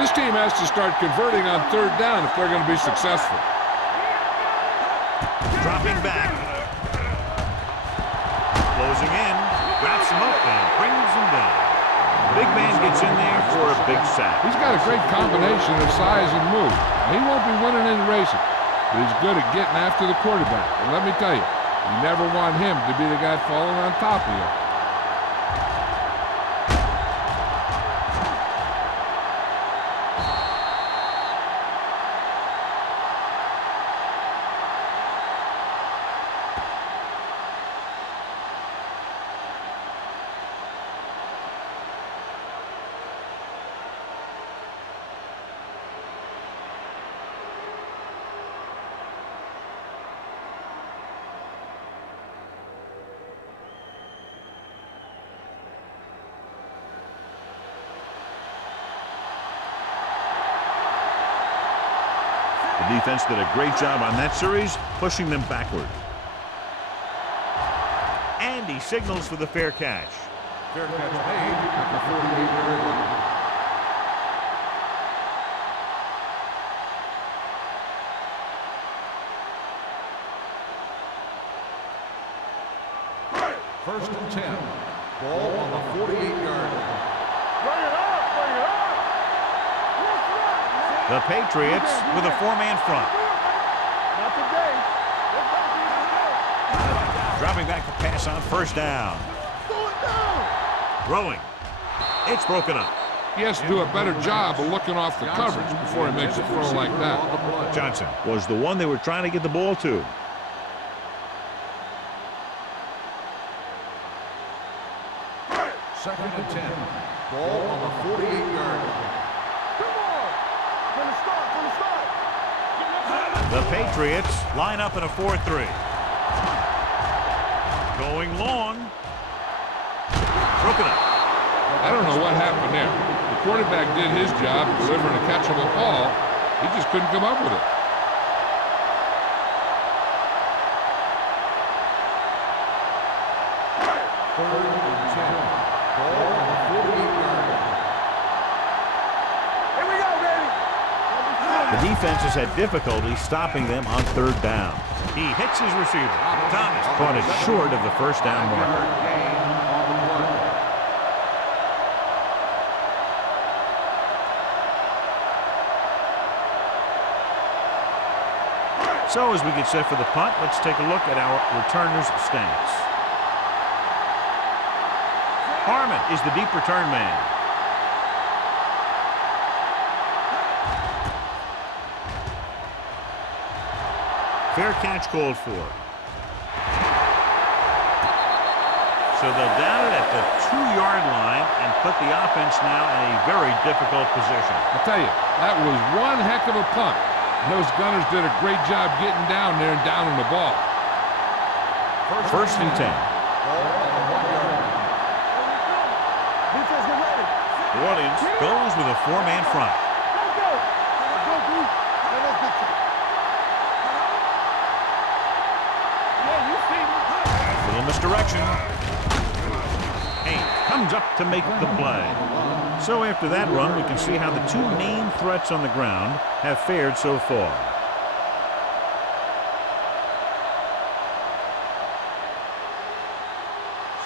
This team has to start converting on third down if they're going to be successful. Dropping back. Closing in. Wraps him up and brings him down. The big man gets in there for a big sack. He's got a great combination of size and move. He won't be winning any racing, but he's good at getting after the quarterback. And let me tell you, you never want him to be the guy falling on top of you. The defense did a great job on that series, pushing them backward. And he signals for the fair catch. Fair catch made at the 48-yard line. First and 10. Ball on the 48-yard line. Bring it up, bring it up. The Patriots with a 4-man front. Not today. Dropping back to pass on first down. Throwing. It's broken up. He has to do a better job of looking off the coverage before he makes a throw like that. Johnson was the one they were trying to get the ball to. Second and 10. Ball on the 48-yard line. The Patriots line up in a 4-3. Going long. Broken up. I don't know what happened there. The quarterback did his job delivering a catchable ball. He just couldn't come up with it. Third and 10. Ball on the 48-yard line. Here we go, baby. The defense has had difficulty stopping them on third down. He hits his receiver. Thomas caught it short of the first down marker. Gain on the play. So as we get set for the punt, let's take a look at our returner's stance. Harmon is the deep return man. Fair catch called for. So they'll down it at the 2-yard line and put the offense now in a very difficult position. I'll tell you, that was one heck of a punt. Those gunners did a great job getting down there and downing the ball. First and 10. Ball on the 1-yard line. Defense, get ready. New Orleans goes with a 4-man front. Let's go. Let's go, D. Let's get you. Yeah, you see me. Little misdirection. Haynes comes up to make the play. So after that run, we can see how the two main threats on the ground have fared so far.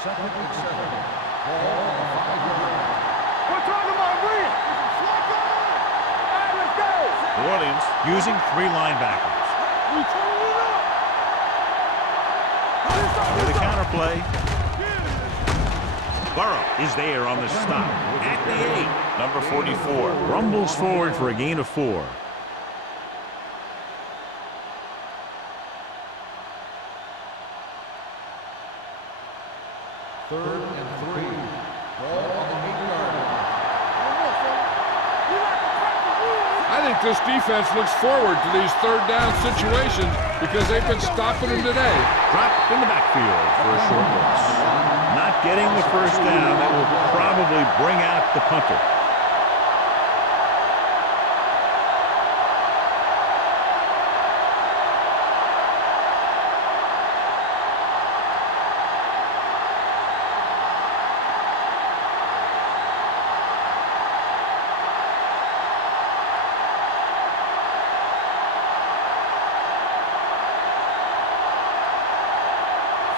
Second and 7. Ball on the 5-yard line. We're talking about Green. Slack on. All right, let's go. New Orleans using 3 linebackers. We turning it up. For the counter play. Burrow is there on the stop. At the 8, number 44. Rumbles forward for a gain of 4. Third and 3. Ball on the 8-yard line. I think this defense looks forward to these third down situations because they've been stopping them today. Dropped in the backfield for a short loss. Not getting the first down. That will probably bring out the punter.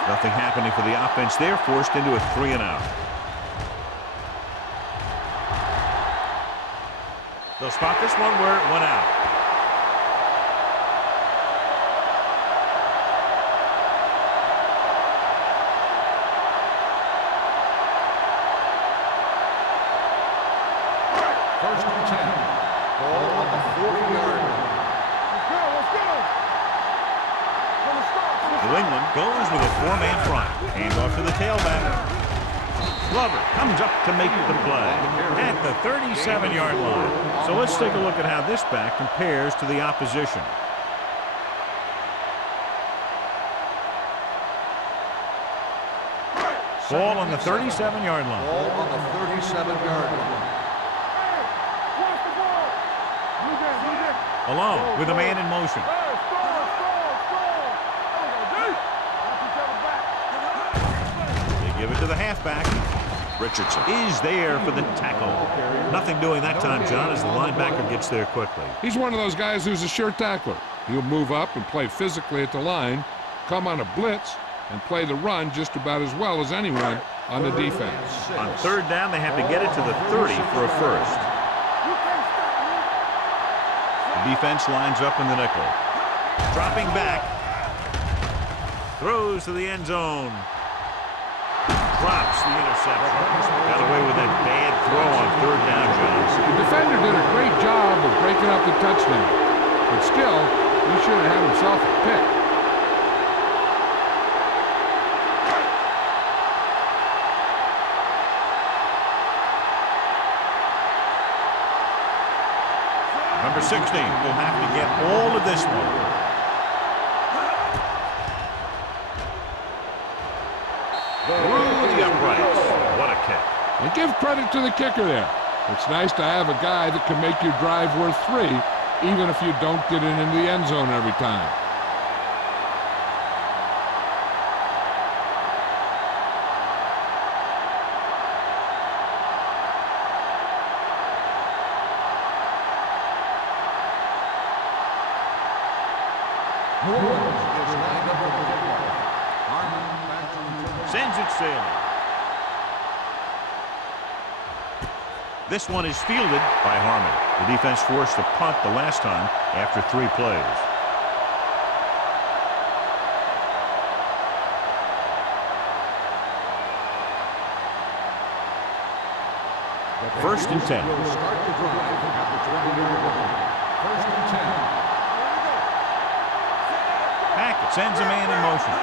Nothing happening for the offense there, forced into a 3-and-out. They'll spot this one where it went out. First and 10. Ball on the 40-yard line. Let's go. Let's go. New England goes with a 4-man front. Hand off to the tailback. Glover comes up to make the play at the 37-yard line. So let's take a look at how this back compares to the opposition. Ball on the 37-yard line. Ball on the 37-yard line. Watch the ball. Move in. Alone with a man in motion. They give it to the halfback. Richardson is there for the tackle. Nothing doing that time, John, as the linebacker gets there quickly. He's one of those guys who's a sure tackler. He'll move up and play physically at the line, come on a blitz, and play the run just about as well as anyone on the defense. On third down, they have to get it to the 30 for a first. The defense lines up in the nickel. Dropping back. Throws to the end zone. Drops the interception. Got away with that bad throw on third down, Jones. The defender did a great job of breaking up the touchdown, but still, he should have had himself a pick. Number 16 will have to get all of this one. Through the uprights. What a kick. And give credit to the kicker there. It's nice to have a guy that can make your drive worth 3, even if you don't get it into the end zone every time. New Orleans is lined up with the kickoff. Harmon back to return. Sends it sailing. This one is fielded by Harmon. The defense forced a punt the last time after 3 plays. First and 10. Will start the drive at the 20-yard line. First and 10. Hackett sends a man in motion.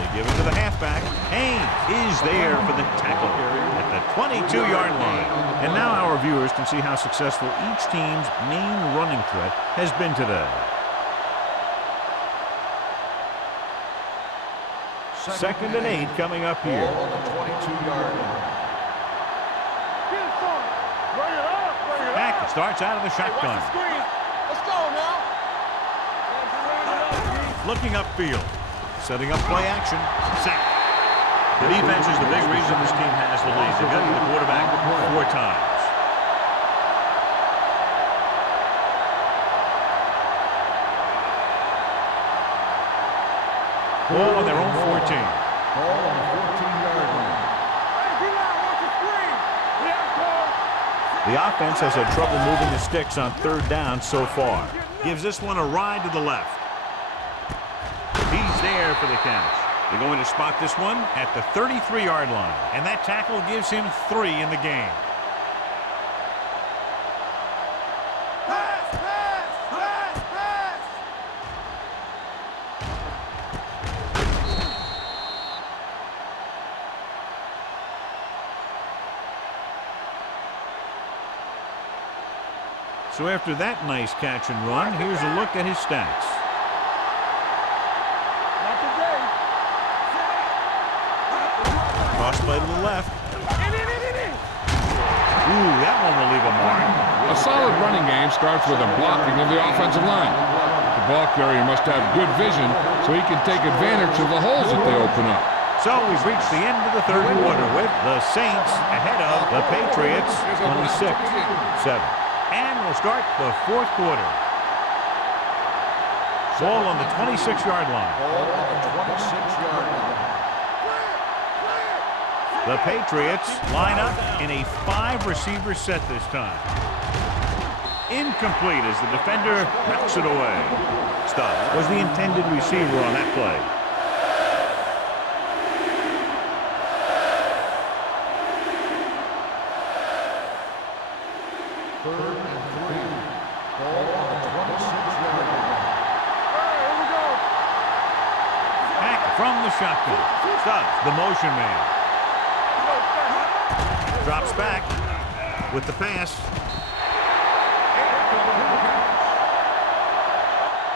They give it to the halfback. Haynes is there for the tackle at the 22-yard line. And now our viewers can see how successful each team's main running threat has been today. Second and 8 coming up here. Ball on the 22-yard line. Hackett starts out of the shotgun. Let's go now. Looking upfield. Setting up play action. Sack. The defense is the big reason this team has the lead. They've got the quarterback 4 times. Ball on their own 14. Ball on the 14-yard line. The offense has had trouble moving the sticks on 3rd down so far. Gives this one a ride to the left. He's there for the catch. They're going to spot this one at the 33-yard line. And that tackle gives him 3 in the game. So after that nice catch and run, here's a look at his stats. Cross play to the left. Ooh, that one will leave a mark. A solid running game starts with a blocking of the offensive line. The ball carrier must have good vision so he can take advantage of the holes that they open up. So we've reached the end of the 3rd quarter with the Saints ahead of the Patriots 26-7. And we'll start the 4th quarter. Ball on the 26-yard line. Ball on the 26-yard line. The Patriots line up in a 5-receiver set this time. Incomplete as the defender knocks it away. Stubbs was the intended receiver on that play. From the shotgun. Stubbs, the motion man. Drops back with the pass.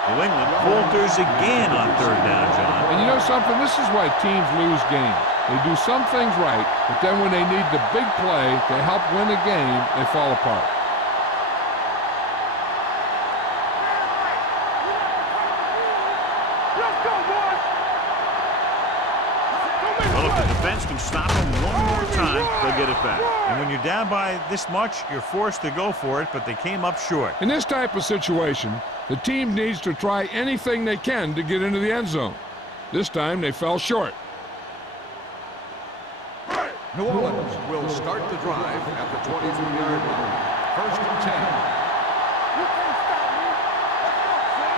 New England falters again on 3rd down, John. And you know something? This is why teams lose games. They do some things right, but then when they need the big play to help win a game, they fall apart. Can stop them one more time, they'll get it back. And when you're down by this much, you're forced to go for it, but they came up short. In this type of situation, the team needs to try anything they can to get into the end zone. This time, they fell short. New Orleans will start the drive at the 23-yard line. 1st and 10.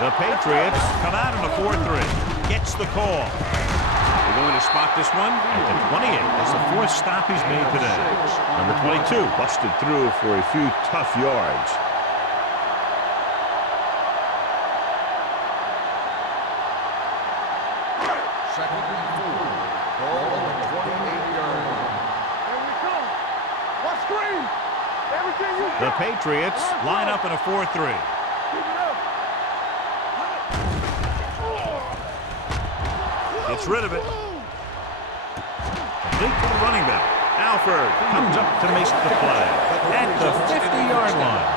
The Patriots come out on a 4-3. Gets the call. We're going to spot this one at the 28. That's the 4th stop he's made today. Number 22 busted through for a few tough yards. Second and 4. Ball on the 28-yard line. Here we come. What screen? Everything you The got. Patriots line up in a 4-3. Keep it up. Gets rid of it. Complete to the running back. Alford comes up to make the play at the 50-yard line.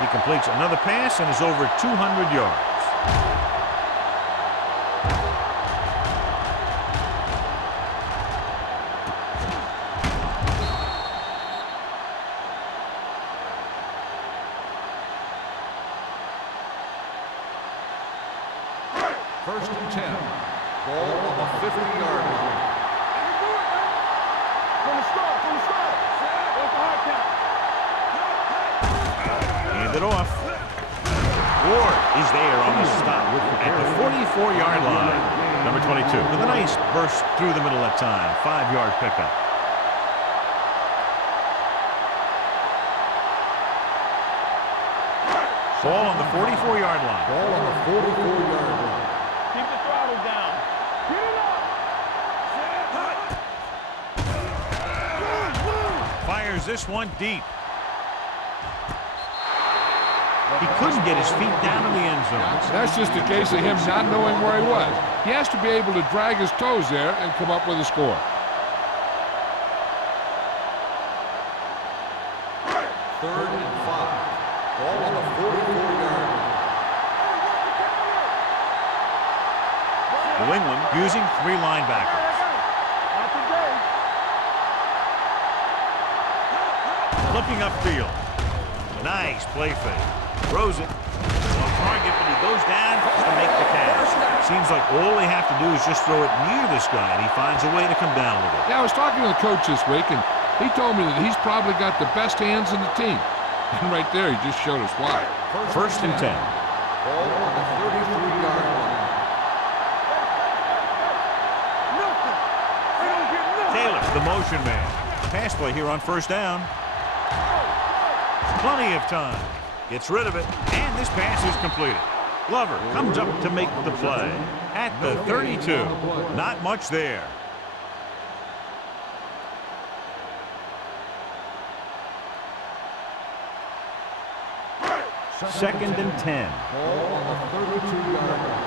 He completes another pass and is over 200 yards. First and 10. Ball on the 50-yard line. From the start. What's the hard count? Hand it off. Ward is there on the stop at the 44-yard line. Number 22 with a nice burst through the middle that time. 5-yard pickup. Ball on the 44-yard line. Ball on the 44-yard line. Keep the throttle down. Get it up. Fires this one deep. He couldn't get his feet down in the end zone. That's just a case of him not knowing where he was. He has to be able to drag his toes there and come up with a score. Third and 5. Ball on the 44-yard line. New England using 3 linebackers. Not today. Looking upfield. Nice play fake. Throws it. On target, but he goes down to make the catch. Seems like all they have to do is just throw it near this guy, and he finds a way to come down with it. Yeah, I was talking to the coach this week, and he told me that he's probably got the best hands in the team. And right there, he just showed us why. First and 10. Ball on the 33-yard line. Taylor, the motion man. Pass play here on first down. Plenty of time. Gets rid of it, and this pass is completed. Glover comes up to make the play at the 32. Not much there. Second and 10. Ball on the 32-yard line.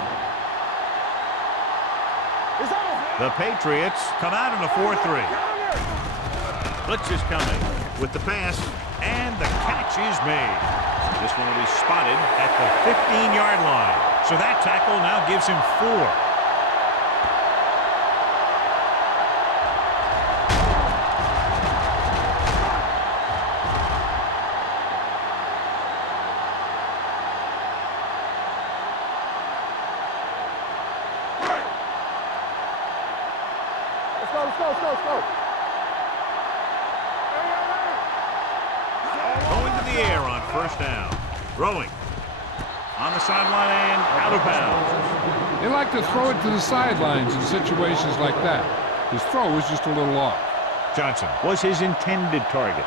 The Patriots come out in a 4-3. Blitz is coming with the pass, and the catch is made. This one will be spotted at the 15-yard line. So that tackle now gives him 4. Let's go. Going to the air on first down. Throwing. On the sideline and out of bounds. They like to throw it to the sidelines in situations like that. His throw was just a little off. Johnson was his intended target.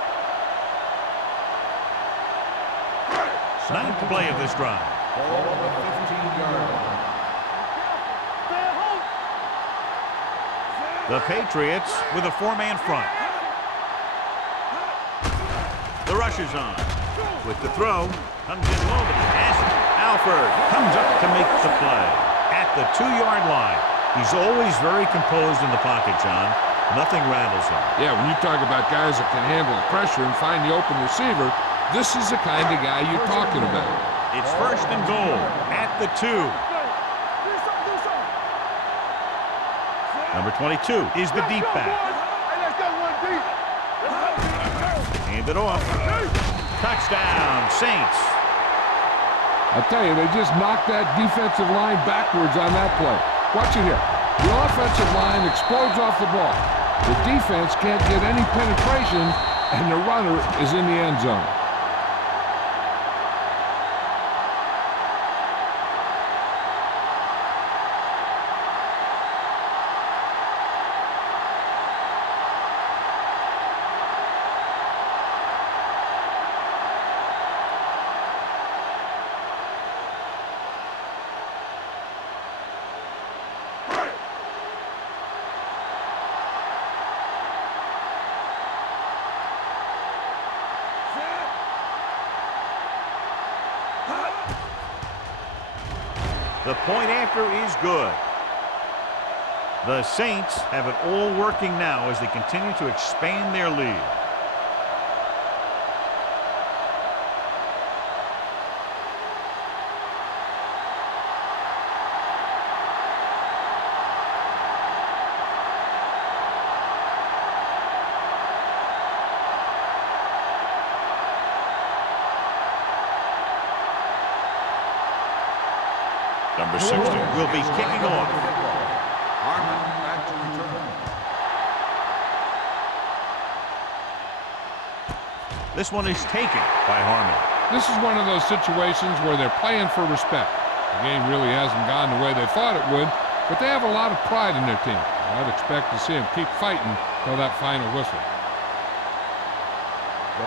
Ninth play of this drive. Ball on the 15-yard line. The Patriots with a 4-man front. The rush is on. With the throw, comes in low, but he has it. Alford comes up to make the play at the 2-yard line. He's always very composed in the pocket, John. Nothing rattles him. Yeah, when you talk about guys that can handle the pressure and find the open receiver, this is the kind of guy you're talking about. It's first and goal at the 2. Number 22 is the deep back. Hand it off. Touchdown, Saints. I tell you, they just knocked that defensive line backwards on that play. Watch it here. The offensive line explodes off the ball. The defense can't get any penetration, and the runner is in the end zone. The point after is good. The Saints have it all working now as they continue to expand their lead. Number 60 will be kicking off. Harmon back to return. This one is taken by Harmon. This is one of those situations where they're playing for respect. The game really hasn't gone the way they thought it would, but they have a lot of pride in their team. I'd expect to see them keep fighting till that final whistle.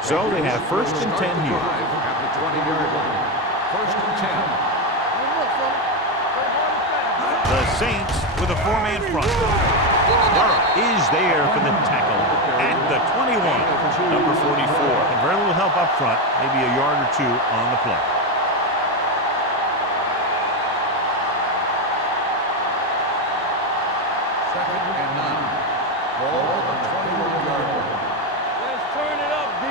So they have first and 10 here. At the 20-yard line. First and 10. The Saints with a 4-man front. Burrow is there for the tackle at the 21. Number 44. And very little help up front, maybe a yard or 2 on the play. Second and 9. Ball on the 21-yard line. Let's turn it up, D.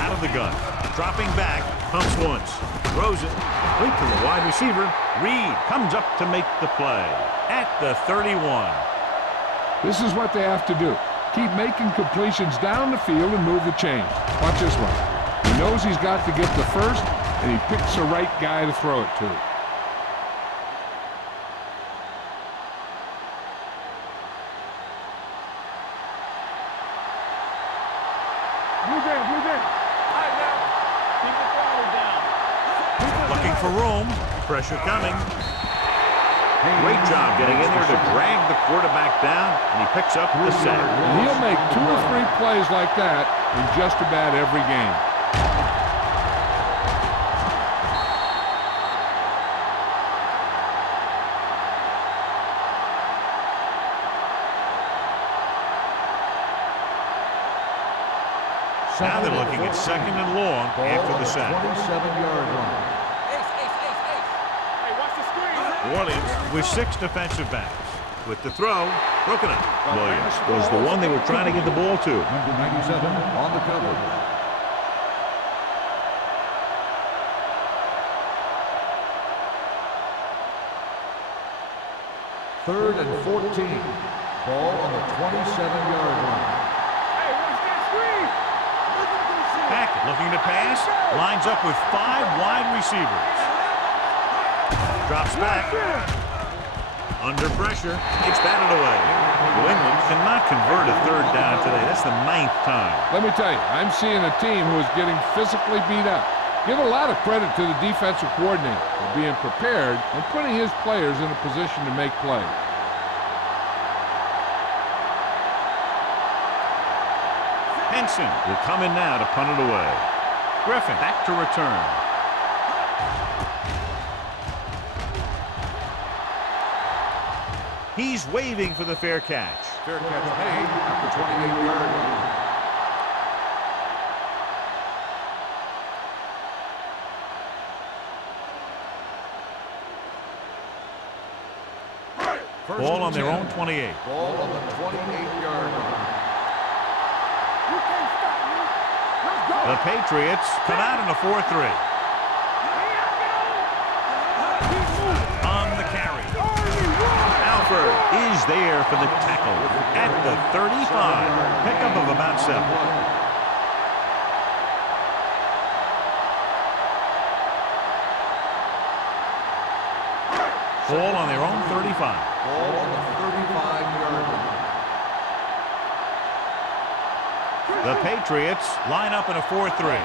Out of the gun. Dropping back. Pumps once. Throws it. Complete to the wide receiver. Reed comes up to make the play at the 31. This is what they have to do. keep making completions down the field and move the chains. Watch this one. He knows he's got to get the first, and he picks the right guy to throw it to. Blue game. All right, now. Keep the throttle down. Looking for room. Pressure coming. Great job getting in there to drag the quarterback down, and he picks up the sack. And he'll make 2 or 3 plays like that in just about every game. Now they're looking at 2nd and long after the sack. 27-yard line. Hey, watch the screen. New Orleans with 6 defensive backs. With the throw, broken up. Williams was the one they were trying to get the ball to. Number 97 on the coverage. Third and 14. Ball on the 27-yard line. Hey, watch that screen. Hackett looking to pass. Lines up with 5 wide receivers. Drops back. Under pressure. It's batted away. New England cannot convert a 3rd down today. That's the 9th time. Let me tell you, I'm seeing a team who is getting physically beat up. Give a lot of credit to the defensive coordinator for being prepared and putting his players in a position to make plays. Henson will come in now to punt it away. Griffin back to return. He's waving for the fair catch. Fair catch made at the 28-yard line. Ball on their own 28. Ball on the 28-yard line. You can't stop me. Let's go. The Patriots come out in a 4-3. On the carry. Alford is there for the tackle at the 35. Pickup of about 7. Ball on their own 35. Ball on the 35-yard line. The Patriots line up in a 4-3.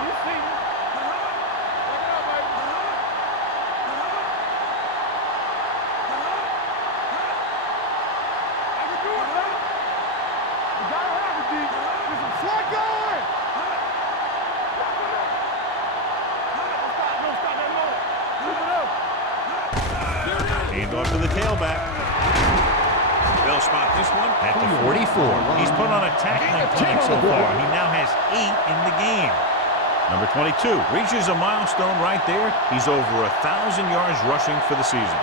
Hand off to the tailback. They'll spot this one at the 44. He's put on a tackling clinic so far. He now has 8 in the game. Number 22 reaches a milestone right there. He's over 1,000 yards rushing for the season.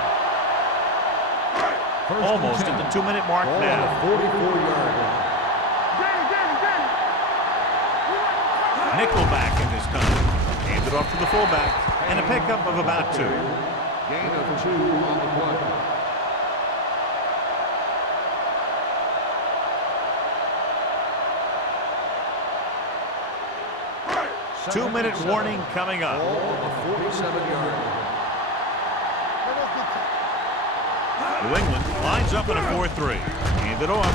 Almost at the 2-minute mark now. 44-yard line. Nickelback in this time. Handed off to the fullback. And a pickup of about 2. Gain of 2 on the play. Two-minute warning coming up. Ball on the 47-yard line. New England lines up in a 4-3. Handed off.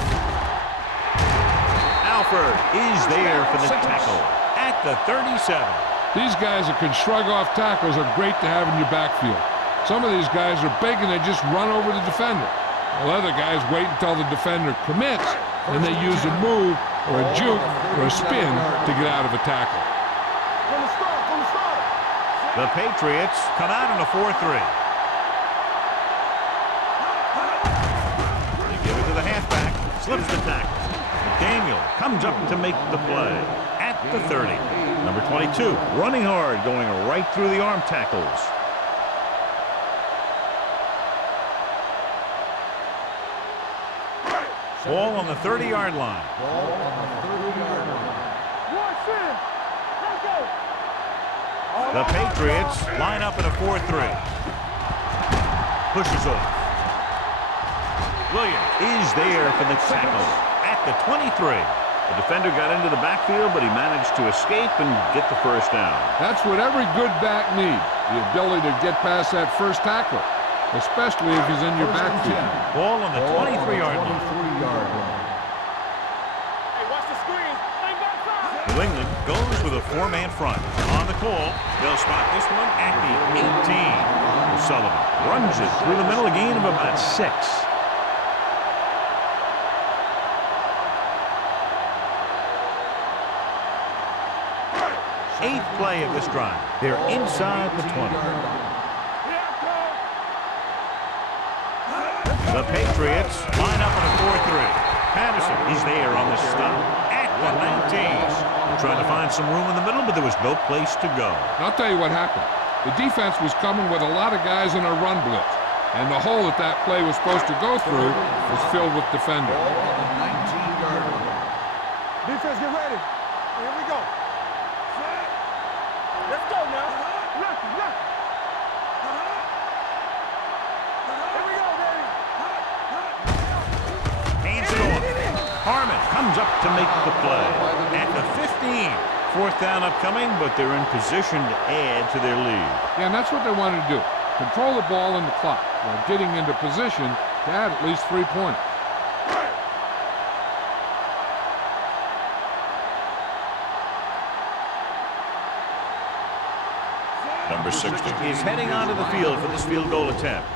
Alford is there for the tackle at the 37. These guys that can shrug off tackles are great to have in your backfield. Some of these guys are big and they just run over the defender. While other guys wait until the defender commits, and they use a move or a juke or a spin to get out of a tackle. The Patriots come out in a 4-3. They give it to the halfback. Slips the tackle. Daniel comes up to make the play at the 30. Number 22 running hard, going right through the arm tackles. Ball on the 30-yard line. Ball on the 30-yard line. The Patriots line up in a 4-3. Pushes off. Williams is there for the tackle at the 23. The defender got into the backfield, but he managed to escape and get the first down. That's what every good back needs, the ability to get past that first tackler, especially if he's in your backfield. Ball on the 23-yard line. Hey, watch the screens. Bang back side. New England goes with a four-man front. On the call, they'll spot this one at the 18. Sullivan runs it through the middle, a gain of about 6. Eighth play of this drive. They're inside the 20. The Patriots line up in a 4-3. Patterson is there on the stop at the 19. Trying to find some room in the middle, but there was no place to go. I'll tell you what happened. The defense was coming with a lot of guys in a run blitz, and the hole that play was supposed to go through was filled with defenders. Defense, get ready. Here we go. Let's go now. Look. Here we go, baby. Hands it off. Harmon comes up to make the play. At the 15. 4th down upcoming, but they're in position to add to their lead. Yeah, and that's what they wanted to do. Control the ball and the clock while getting into position to add at least 3 points. Number 60 is heading onto the field for this field goal attempt.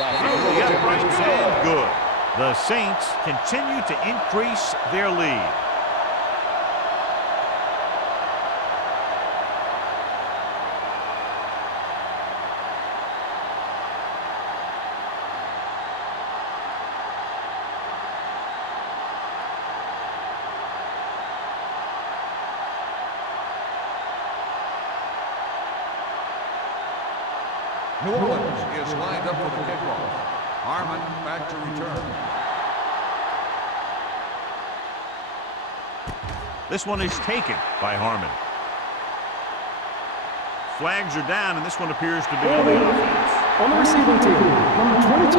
Through the uprights and good. The Saints continue to increase their lead. New Orleans is lined up for the kickoff. Harmon back to return. This one is taken by Harmon. Flags are down, and this one appears to be on the offense. On the receiving team, number 22.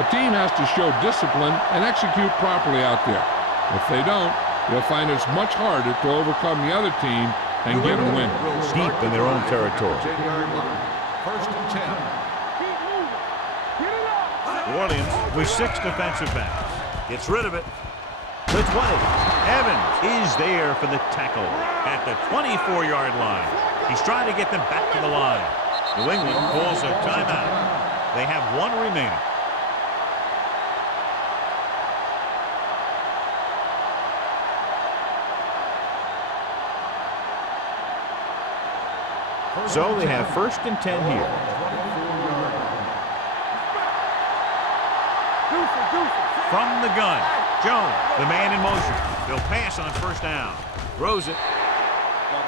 A team has to show discipline and execute properly out there. If they don't, they'll find it's much harder to overcome the other team and get a win. Deep in their own territory. 10-yard line. 1st and 10. Keep moving. Get it up. New Orleans with 6 defensive backs. Gets rid of it. The 20. Evans is there for the tackle at the 24-yard line. He's trying to get them back to the line. New England calls a timeout. They have 1 remaining. So they have 1st and 10 here. From the gun, Jones, the man in motion. They'll pass on 1st down. Throws it.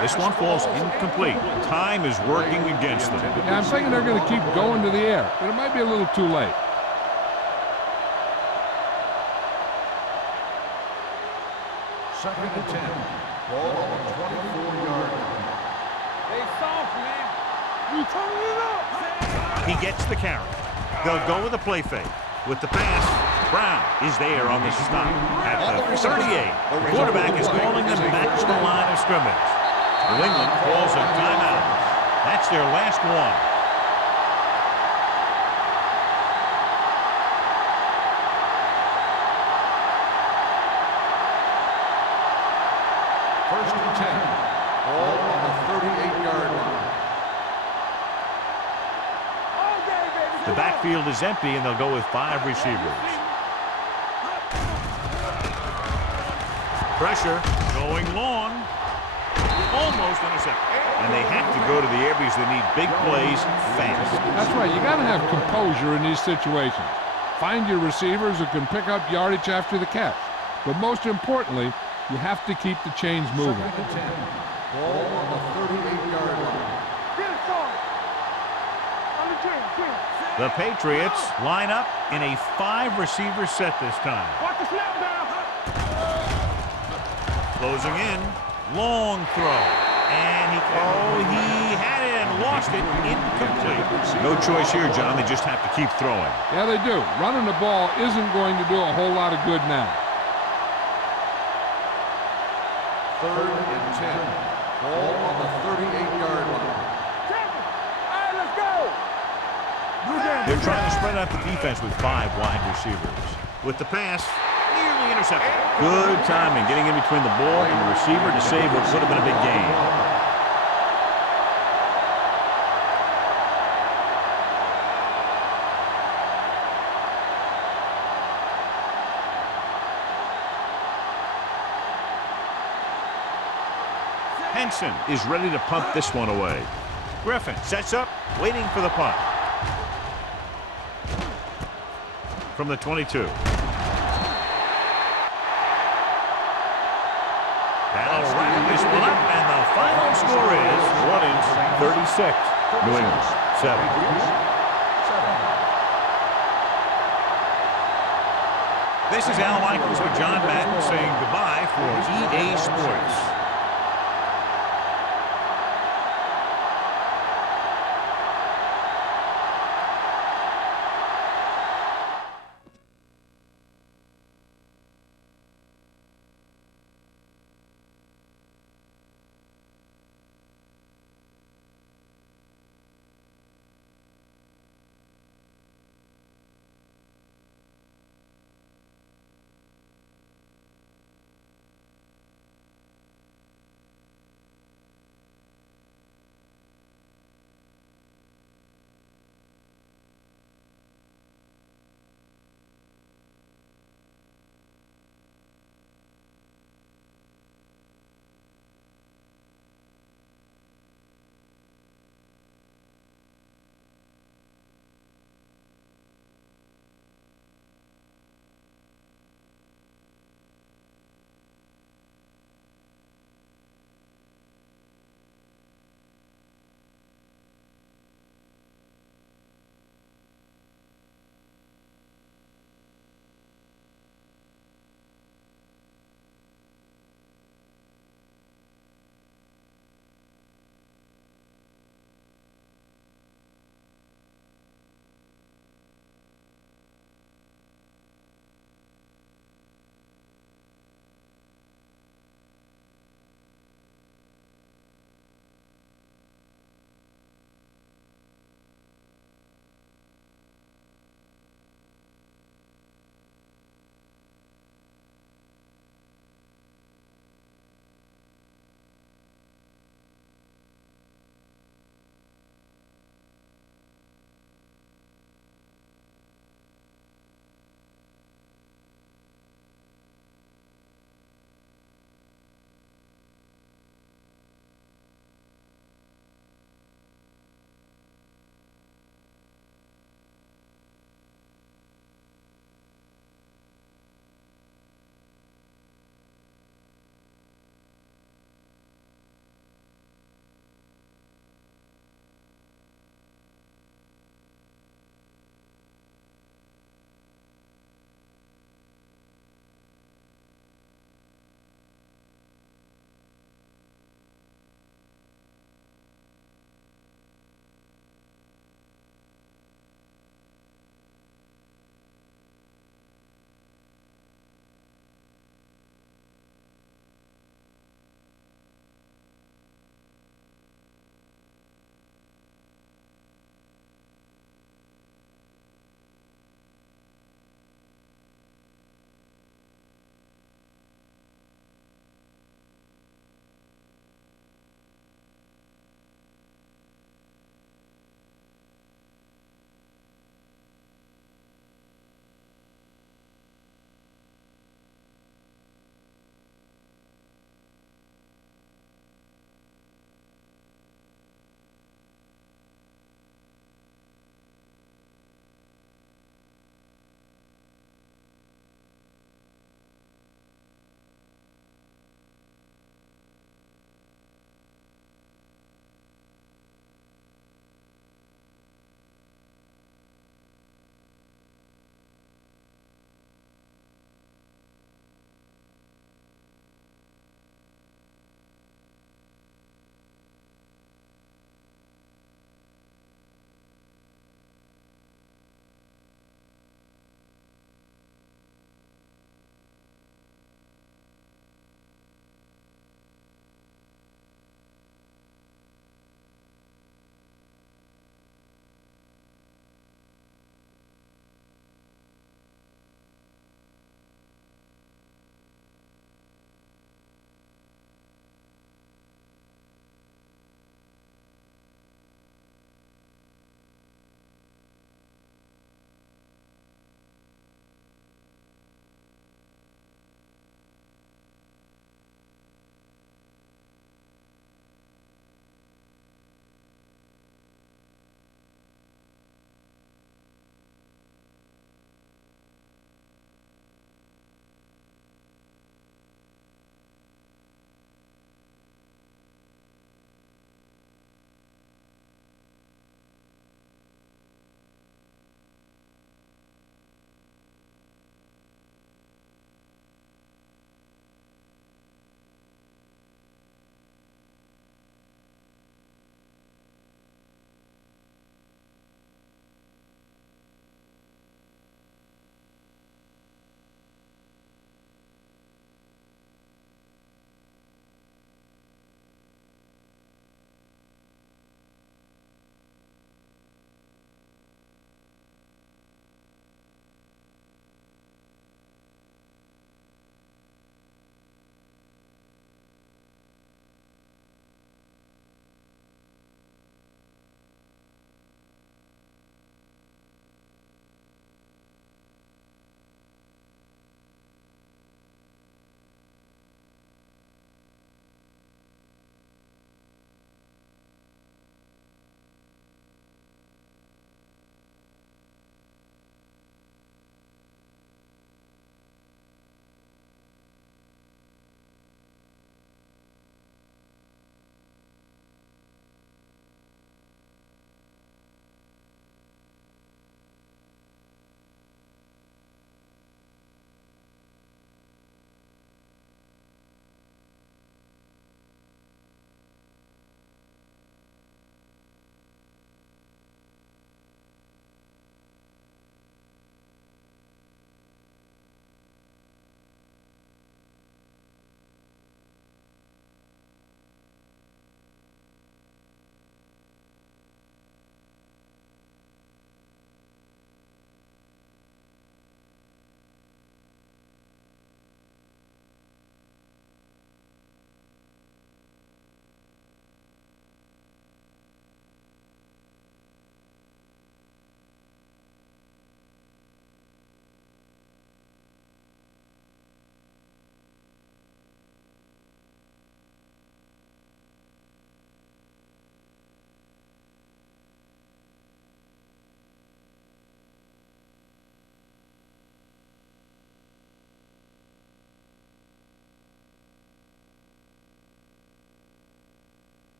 This one falls incomplete. Time is working against them. Yeah, I'm thinking they're going to keep going to the air, but it might be a little too late. Second and 10. Ball on the 24-yard line. They soft, man. We turning it up. He gets the carry. They'll go with a play fake. With the pass, Brown is there on the stop at the 38. The quarterback is calling them back to the line of scrimmage. New England calls a timeout. That's their last one. First and 10. Ball on the 38-yard line. All day, baby. The backfield is empty, and they'll go with 5 receivers. Pressure going long. Almost intercepted. And they have to go to the air because they need big plays fast. That's right. You got to have composure in these situations. Find your receivers who can pick up yardage after the catch. But most importantly, you have to keep the chains moving. Second and 10. Ball on the 38-yard line. Get it started. On the 10. The Patriots line up in a 5-receiver set this time. Watch the snap down. Closing in. Long throw. And he had it and lost it. Incomplete. No choice here, John. They just have to keep throwing. Yeah, they do. Running the ball isn't going to do a whole lot of good now. 3rd and 10. Ball on the 38-yard line. All right, let's go. They're trying to spread out the defense with 5 wide receivers. With the pass, nearly intercepted. Good timing, getting in between the ball and the receiver to save what could have been a big gain. Henson is ready to punt this one away. Griffin sets up, waiting for the punt. From the 22. That'll wrap this one up, and the final score is New Orleans 36, New England 7. This is Al Michaels with John Madden saying goodbye for